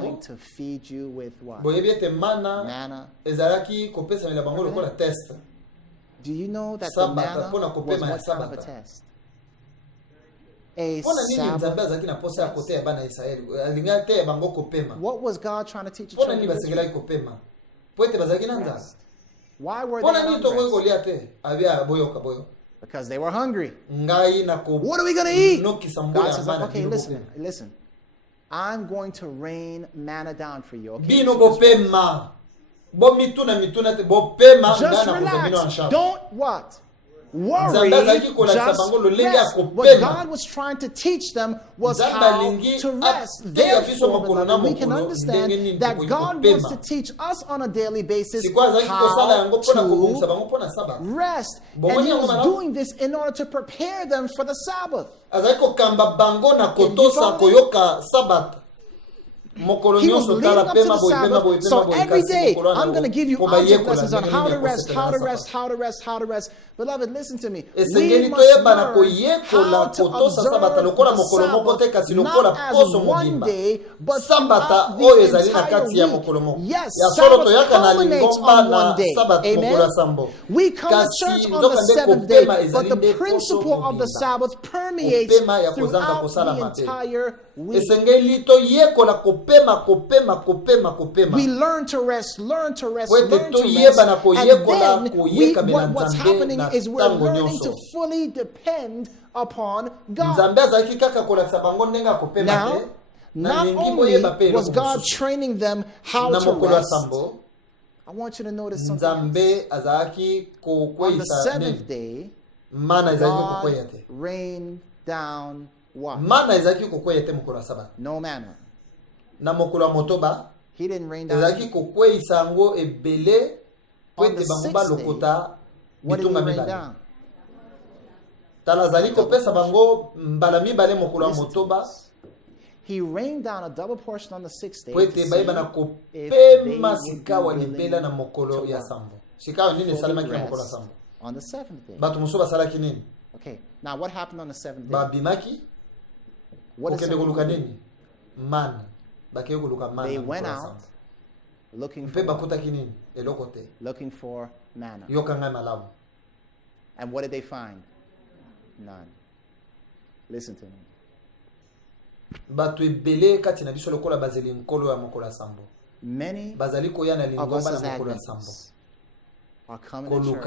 going to feed you with what? Manna. Do you know that the manna was what kind of a test? A Sabbath. What was God trying to teach the children of Israel? Why were they hungry? Because they were hungry. What are we going to eat? God says, okay, listen. I'm going to rain manna down for you. Okay? Just relax. Don't what? Worry. Just rest. What God was trying to teach them was how to rest. Therefore, beloved, we can understand that God wants to teach us on a daily basis how to rest. And He was doing this in order to prepare them for the Sabbath. He was leading up to the Sabbath. So every day, I'm going to give you object lessons on how to rest, how to rest, how to rest, how to rest. Beloved, listen to me. We must learn how to observe the Sabbath, not as one day, but throughout the entire week. Yes, Sabbath culminates on one day. Amen. We come to church on the seventh day, but the principle of the Sabbath permeates throughout the entire week. We learn to rest, learn to rest, learn to rest. And then what's happening is we're learning to fully depend upon God. Now, not only was God training them how to rest, I want you to notice something. On the seventh day, mana ezalaki kokwea te. Rained down what? Mana ezalaki kokwea te mokolo ya Sabata. No manna. Na mokolo ya motoba He didn't rain down. ezalaki kokweisa yango ebele po ete bango balokota bitunga mibale. Tala azali kopesa bango mbala mibale mokolo ya motoba. He rained down a double portion on the 6th day. Po ete bayeba kopema sikawa libela na mokolo ya sambo. Sikawa nini esalemaki na mokolo ya sambo? On the 7th day. Bato mosusu basalaki nini? Okay. Now what happened on the 7th day? Babimaki. Okende koluka nini? Mana. Bakeye koluka mana. They went out looking for nini? Eloko te. Looking for manna. Yokanga malamu. And what did they find? None. Listen to me. Bato ebele kati na biso lokola bazeli nkolo ya mokolo ya sambo. Many bazali koya na lingomba na mokolo ya sambo. Are coming to church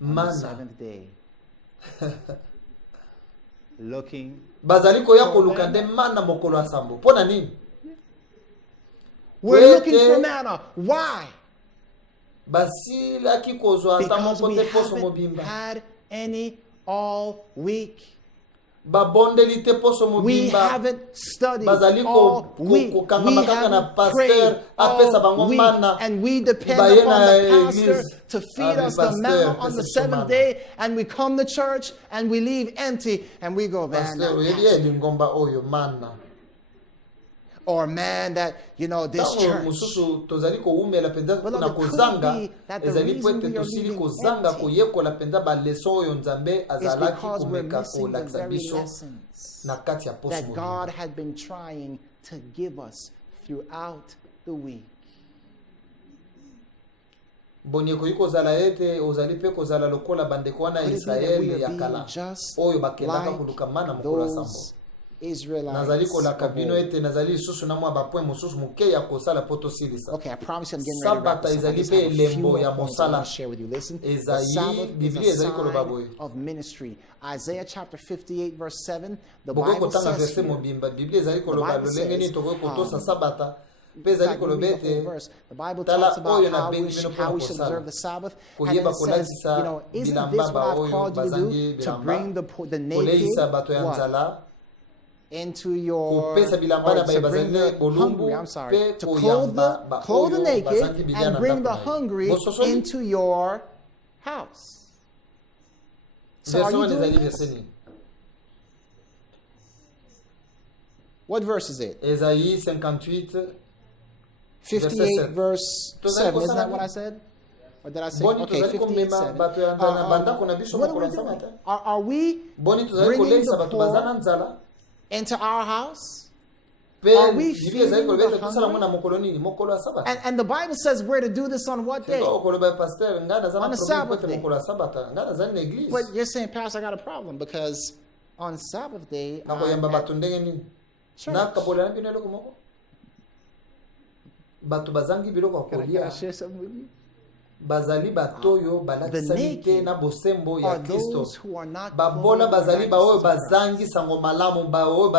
on the 7th day. Looking. Bazali koya koluka nde mana mokolo ya sambo. Pona nini? We're looking for manna. Why? Basila kikozwa ata moko te poso mobimba. Had any all week. Babondeli te poso mobimba. We haven't studied all week. We haven't prayed all week. And we depend upon the pastor to feed us the manna on the 7th day. And we come to church and we leave empty. And we go, man, or man, that, you know, this church. Beloved, could be that the reason we are leaving empty is because we're missing the very lessons that God had been trying to give us throughout the week. Bonyeko kozala ete ozali pe kozala lokola bandeko wana Israeli ya kala oyo bakendaka koluka mana mokolo ya sambo. Nazali kolaka bino ete nazali susu na mwa bapoint mosusu muke ya kosala poto silisa. Okay, I promise you I'm getting ready to wrap this up. I just have a few more points I want to share with you. Listen, the Sabbath is a sign of ministry. Isaiah chapter 58 verse 7, the Bible says here, the Bible talks about how we should observe the Sabbath, and it says, you know, isn't this what I've called you to do? To bring the naked, what? Into your, to bring the hungry, to clothe the naked and bring the hungry into your house. So are you doing this? What verse is it? Isaïe 58, 58 verse 7, isn't that what I said? Or did I say, okay, 58, 7. What are we doing? Are we bringing the poor into our house? Are we feeding the hungry? And the Bible says we're to do this on what day? On the Sabbath day. But you're saying, Pastor, I got a problem because on Sabbath day, church. Can I share something with you? Bazali batoyo balakisabite na bosembo ya Kristo. Babola bazali baoyo bazangi sango malamu baoyo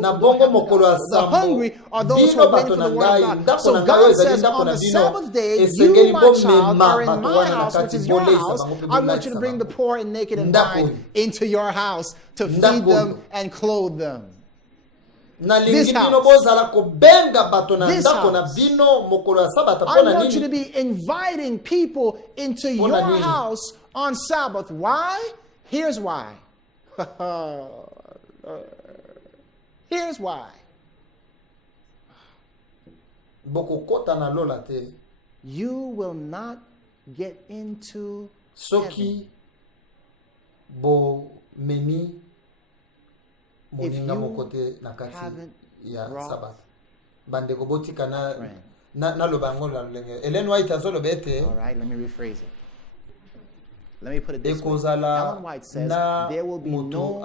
na bongo mokolo ya sambo. Bino bato na ngai ndako na ngai ezali ndako na bino esengeli bomema bato wana na kati bolesa bango pe I want you to bring the poor and naked and blind into your house to feed them and clothe them. This house. I want you to be inviting people into your house on Sabbath. Why? Here's why. Here's why. You will not get into heaven if you haven't brought bandeko botika na lobango la lenge Ellen White azolo bete. All right, let me rephrase it. Let me put it this way. Ellen White says there will be no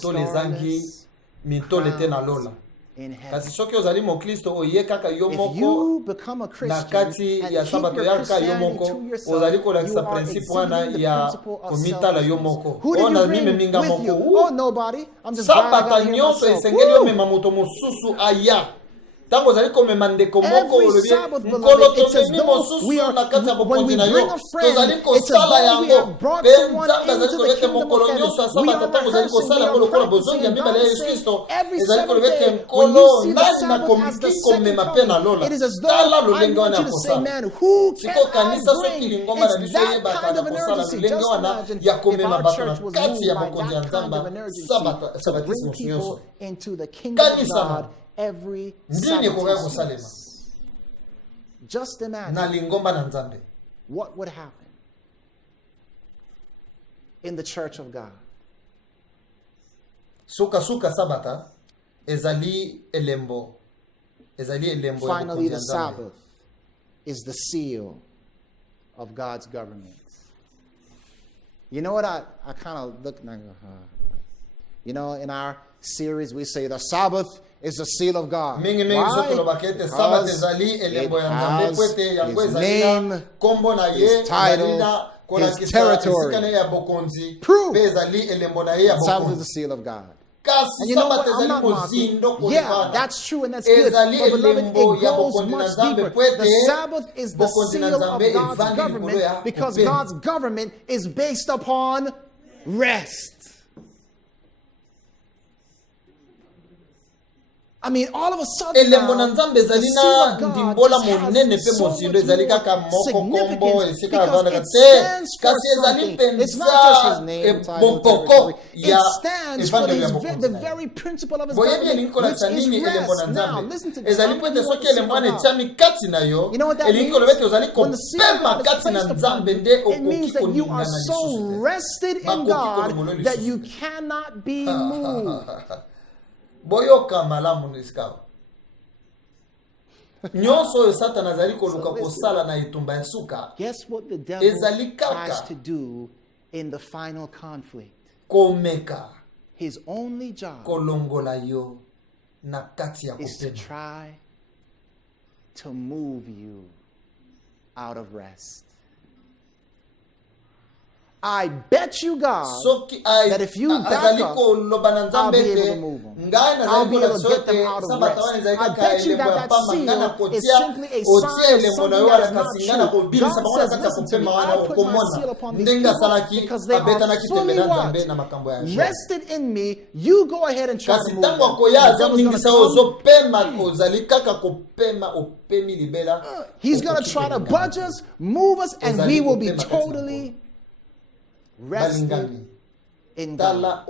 soreness in heaven. If you become a Christian and keep your Christianity to yourself, you are exceeding the principle of selfishness. Who did you bring with you? Oh, nobody. I'm just glad I got here myself. tango zali komema ndeko moko olobi nkolo tomemi mosusu na kati ya bokonzi na yo tozali kosala yango mpe nzambe azali kolobi ete mokolo nyonso ya sabata tango ozali kosala yango lokola bozongi ya mibale ya yesu kristo ezali kolobi ete nkolo nani nakoki komema mpe nalola tala lolenge wana ya kosala sikoyo kanisa soki lingomba na biso eyebaka na kosala lolenge wana ya komema bato na kati ya bokonzi ya nzambe sabatisi nyonso kanisa ndini ekoka kosalema na lingomba na nzambe what would happen in the church of God. Suka sabata ezali elembo Finally, the Sabbath is the seal of God's government. You know what I kind of look and I go, oh boy. You know, in our series we say the Sabbath is the seal of God. Why? Because it has His name, His title, His territory. Prove that Sabbath is the seal of God. And you know what? I'm not mocking. Yeah, that's true and that's good. But beloved, it goes much deeper. The Sabbath is the seal of God's government because God's government is based upon rest. I mean, all of a sudden now, the seal of God just has so much more significance because it stands for something. It's not just His name, title, territory. It stands for the very principle of His government, which is rest. Now, listen to this. You know what that means? When the seal of God is placed upon you, it means that you are so rested in God that you cannot be moved. Boyoka malamu nisikao nyonso oyo satana azali koluka kosala na etumba ya suka. Guess what the devil tries to do in the final conflict? Komeka his only job kolongola yo na kati ya is to try to move you out of rest. I bet you, God, that if you back up, I'll be able to move them. I'll be able to get them out of rest. I bet you that seal is simply a sign of something that is not true. God says, listen to me, I put my seal upon these people because they are fully what? Rested in me. You go ahead and try to move them. He's going to try to budge us, move us, and we will be totally rested in God.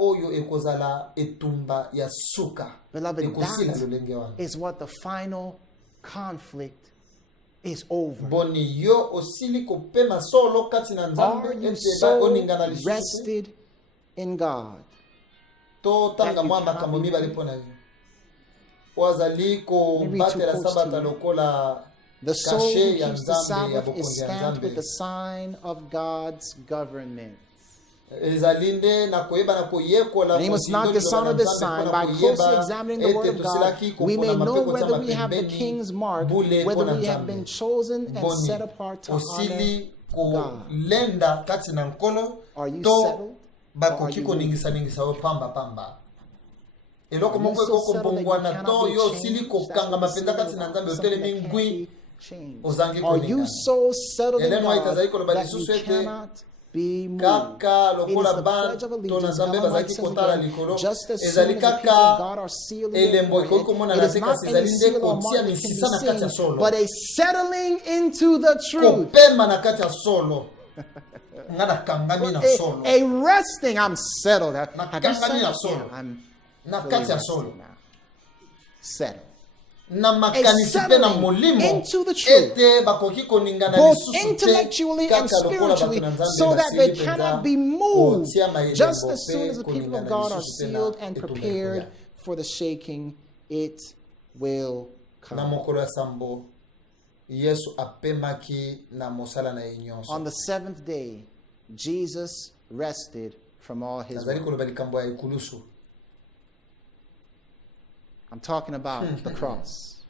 Beloved, that is what the final conflict is over. Are you so rested in God? The soul who keeps the Sabbath is stamped with the sign of God's government. And he must not dishonor this sign. By closely examining the word of God, we may know whether we have the king's mark, whether we have been chosen and set apart to honor God. Are you settled? Or are you Are you so settled in God that you cannot be moved? It is the pledge of allegiance. Just as soon as the people of God are sealed in their forehead, it is not any seal or mark that can be seen, but a settling into the truth. A resting. I'm settled. Have you settled? Yeah, I'm settled now. Settled. A settling into the truth, both intellectually and spiritually, so that they cannot be moved. Just as soon as the people of God are sealed and prepared for the shaking, it will come. On the seventh day, Jesus rested from all his work. I'm talking about the cross.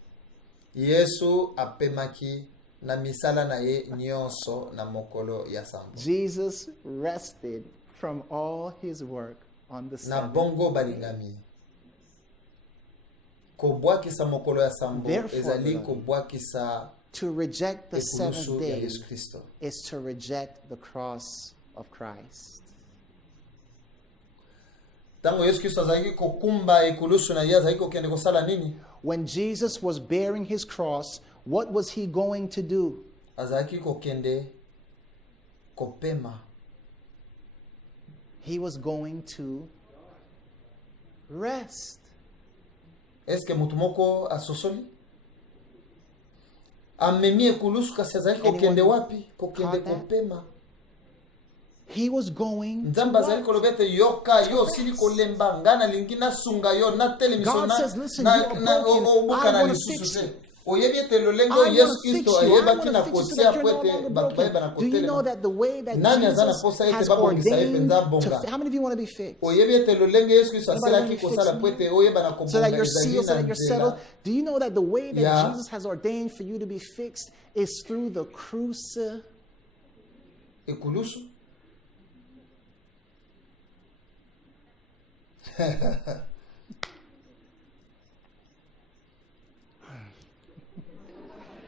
Jesus rested from all his work on the Sabbath. kobwakisa mokolo ya sambo Therefore, ezali beloved, kobwakisa to reject the seventh ekulusu ya day Yesu Kristo. is to reject the cross of Christ. Tango Yesu Kristo azalaki kokumba ekulusu na ye azalaki kokende kosala nini? When Jesus was bearing his cross, what was he going to do? Azalaki kokende kopema. He was going to rest. Eske mutu moko asosoli? Amemi ekulusu kasi azalaki kokende wapi? Kokende kopema. He was going Nzamba to azali rest. kolobete yoka yo sili kolemba ngana lingi na sunga yo na television God na says, listen, na you are na broken. obuka I na wanna lisusu fix se. you. Oyebi ete lolengo I Yesu want to fix Kristo you. I ayeba want kina to fix you so kosia that you're no kwete longer batu baye broken. Do you know banakotelema. that the way that Nani azana Jesus posa ete has babongisa ye ordained penza bonga. to, how many of you want to be fixed? Oyebi ete lolenge Yesu Kristo Anybody aselaki wanna be kosala fixed? pwete oyeba na So kobonga that you're ezali sealed, so na that you're settled. nzela. Do you know that the way that Yeah. Jesus has ordained for you to be fixed is through the crucifixion? Ekulusu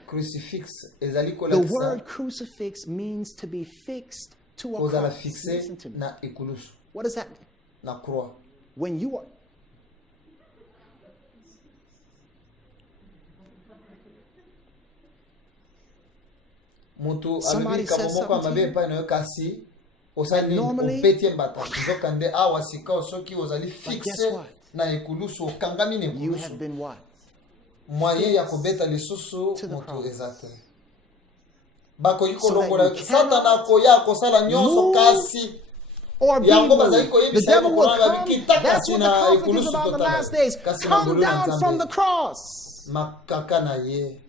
crucifix ezali The kolakisa word crucifix means to be fixed to a kozala cross. fixe Listen to me. na ekulusu What does that mean? na croix. When you are Mutu Somebody alobi says likambo moko something amabe epai na yo kasi osali normally- opeti mbata nzokande awa sika soki ozali guess fixe what? na ekulusu okangami na you ekulusu have been what? moyen ya kobeta lisusu To the moto cross. eza te bakoki So that kolongola you satana cannot akoya kosala nyonso move kasi Or be yango moved. bazali The koyebisa devil will ekokona come. babikita That's kasi what the na conflict is ekulusu about in the totala last days. kasi Come mabulu na down from the nzambe cross. makaka na ye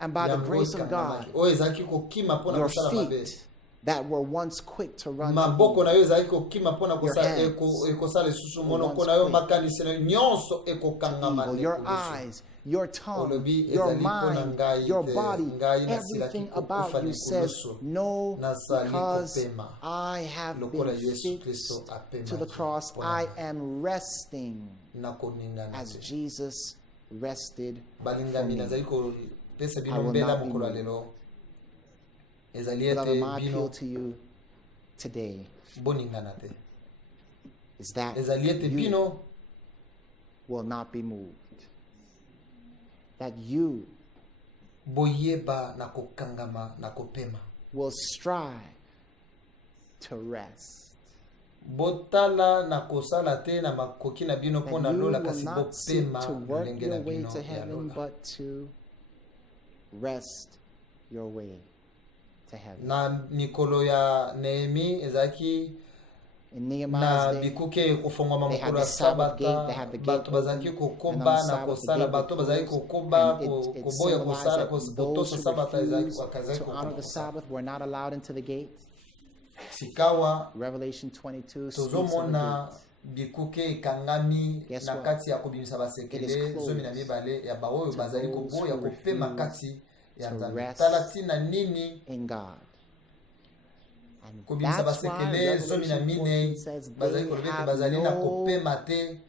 And by the yango grace of ekangamaki God, oyo ezalaki kokima mpona your kosala mabe feet that were once quick to run to maboko evil, na yo ezalaki kokima mpona hands ekosala lisusu were monoko once na yo quick makanisi na yo nyonso ekokangama evil, na your ekulusu. eyes, your tongue, Olobi your ezali mpona mind, ngai your te, body, ngai nasilaki everything kokufa about na you says, ekulusu. no, Nazali because kopema. I have Lokola been Yesu Kristo fixed apemaki to the cross. mpona I ngai. am resting Na koningana as te. Jesus rested for balingami me. nazali kopesa I bino will mbela not be mokolo ya moved. lelo ezali Beloved, ete my appeal bino to you today boningana te is that ezali ete you bino will not be moved. That you boyeba na kokangama na kopema will strive to rest. botala na kosala te na makoki na bino That mpo na you lola will kasi not seek bopema to work lolenge your na way bino to ya heaven, lola but to rest your way to heaven. na mikolo ya Nehemi ezalaki In na Nehemiah's day, bikuke kofongwama they had mokolo the ya Sabbath gate, sabata they had the gate bato bazalaki open, and on kokoba the na Sabbath, the kosala gate bato would bazalaki close, kokoba and it koboya symbolized kosala that those kotosa who sabata refused ezalaki to honor the Sabbath were not allowed into the gate. sikawa Revelation 22 speaks of the tozomona gate. bikuke ekangami Guess na what? kati ya kobimisa It basekele is closed 12 ya baoyo to bazali those koboya who kopema refuse kati ya to nzambe rest tala ntina nini in God. And kobimisa that's why basekele Revelation 14 says bazali they koloba ete have bazali na no kopema te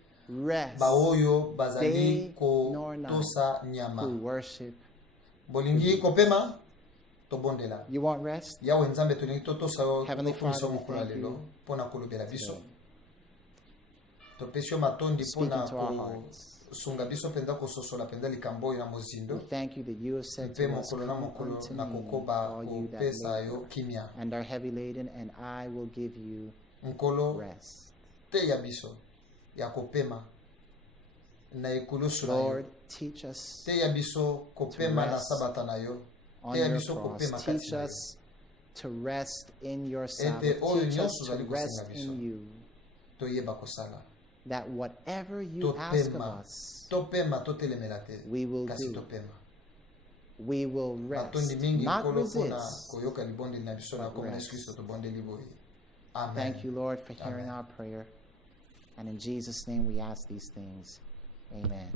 rest baoyo bazali day nor night kotosa who nyama worship. bolingi kopema tobondela You want rest? yawe nzambe tolingi totosa yo Heavenly tokomisa Father, we mokolo ya thank lelo you mpona kolobela biso today. topesi yo matondi mpona Speaking to our hearts. kosunga biso mpenza kososola mpenza likambo oyo na mozindo We thank you that you have said mpe to us, mokolo na "Come mokolo unto na me, kokoba all you that kopesa yo labor kimia and are heavy laden, and I will give you nkolo rest." te ya biso ya kopema na ekulusu na yo Lord, teach us te ya biso kopema na rest sabata na yo on te ya your biso kopema cross. kati Teach na yo us to rest in your Sabbath. oyo Teach us nyonso to ozali rest kosenga biso. in you. toyeba kosala That whatever you ask of topema us, topema totelemela te we will kasi do. topema We will matondi rest, mingi not nkolo mpona resist. koyoka libondeli na biso na but komona rest. yesu kristo tobondeli boye amen Thank you, Lord, for hearing Amen. our prayer. And in Jesus' name we ask these things. Amen.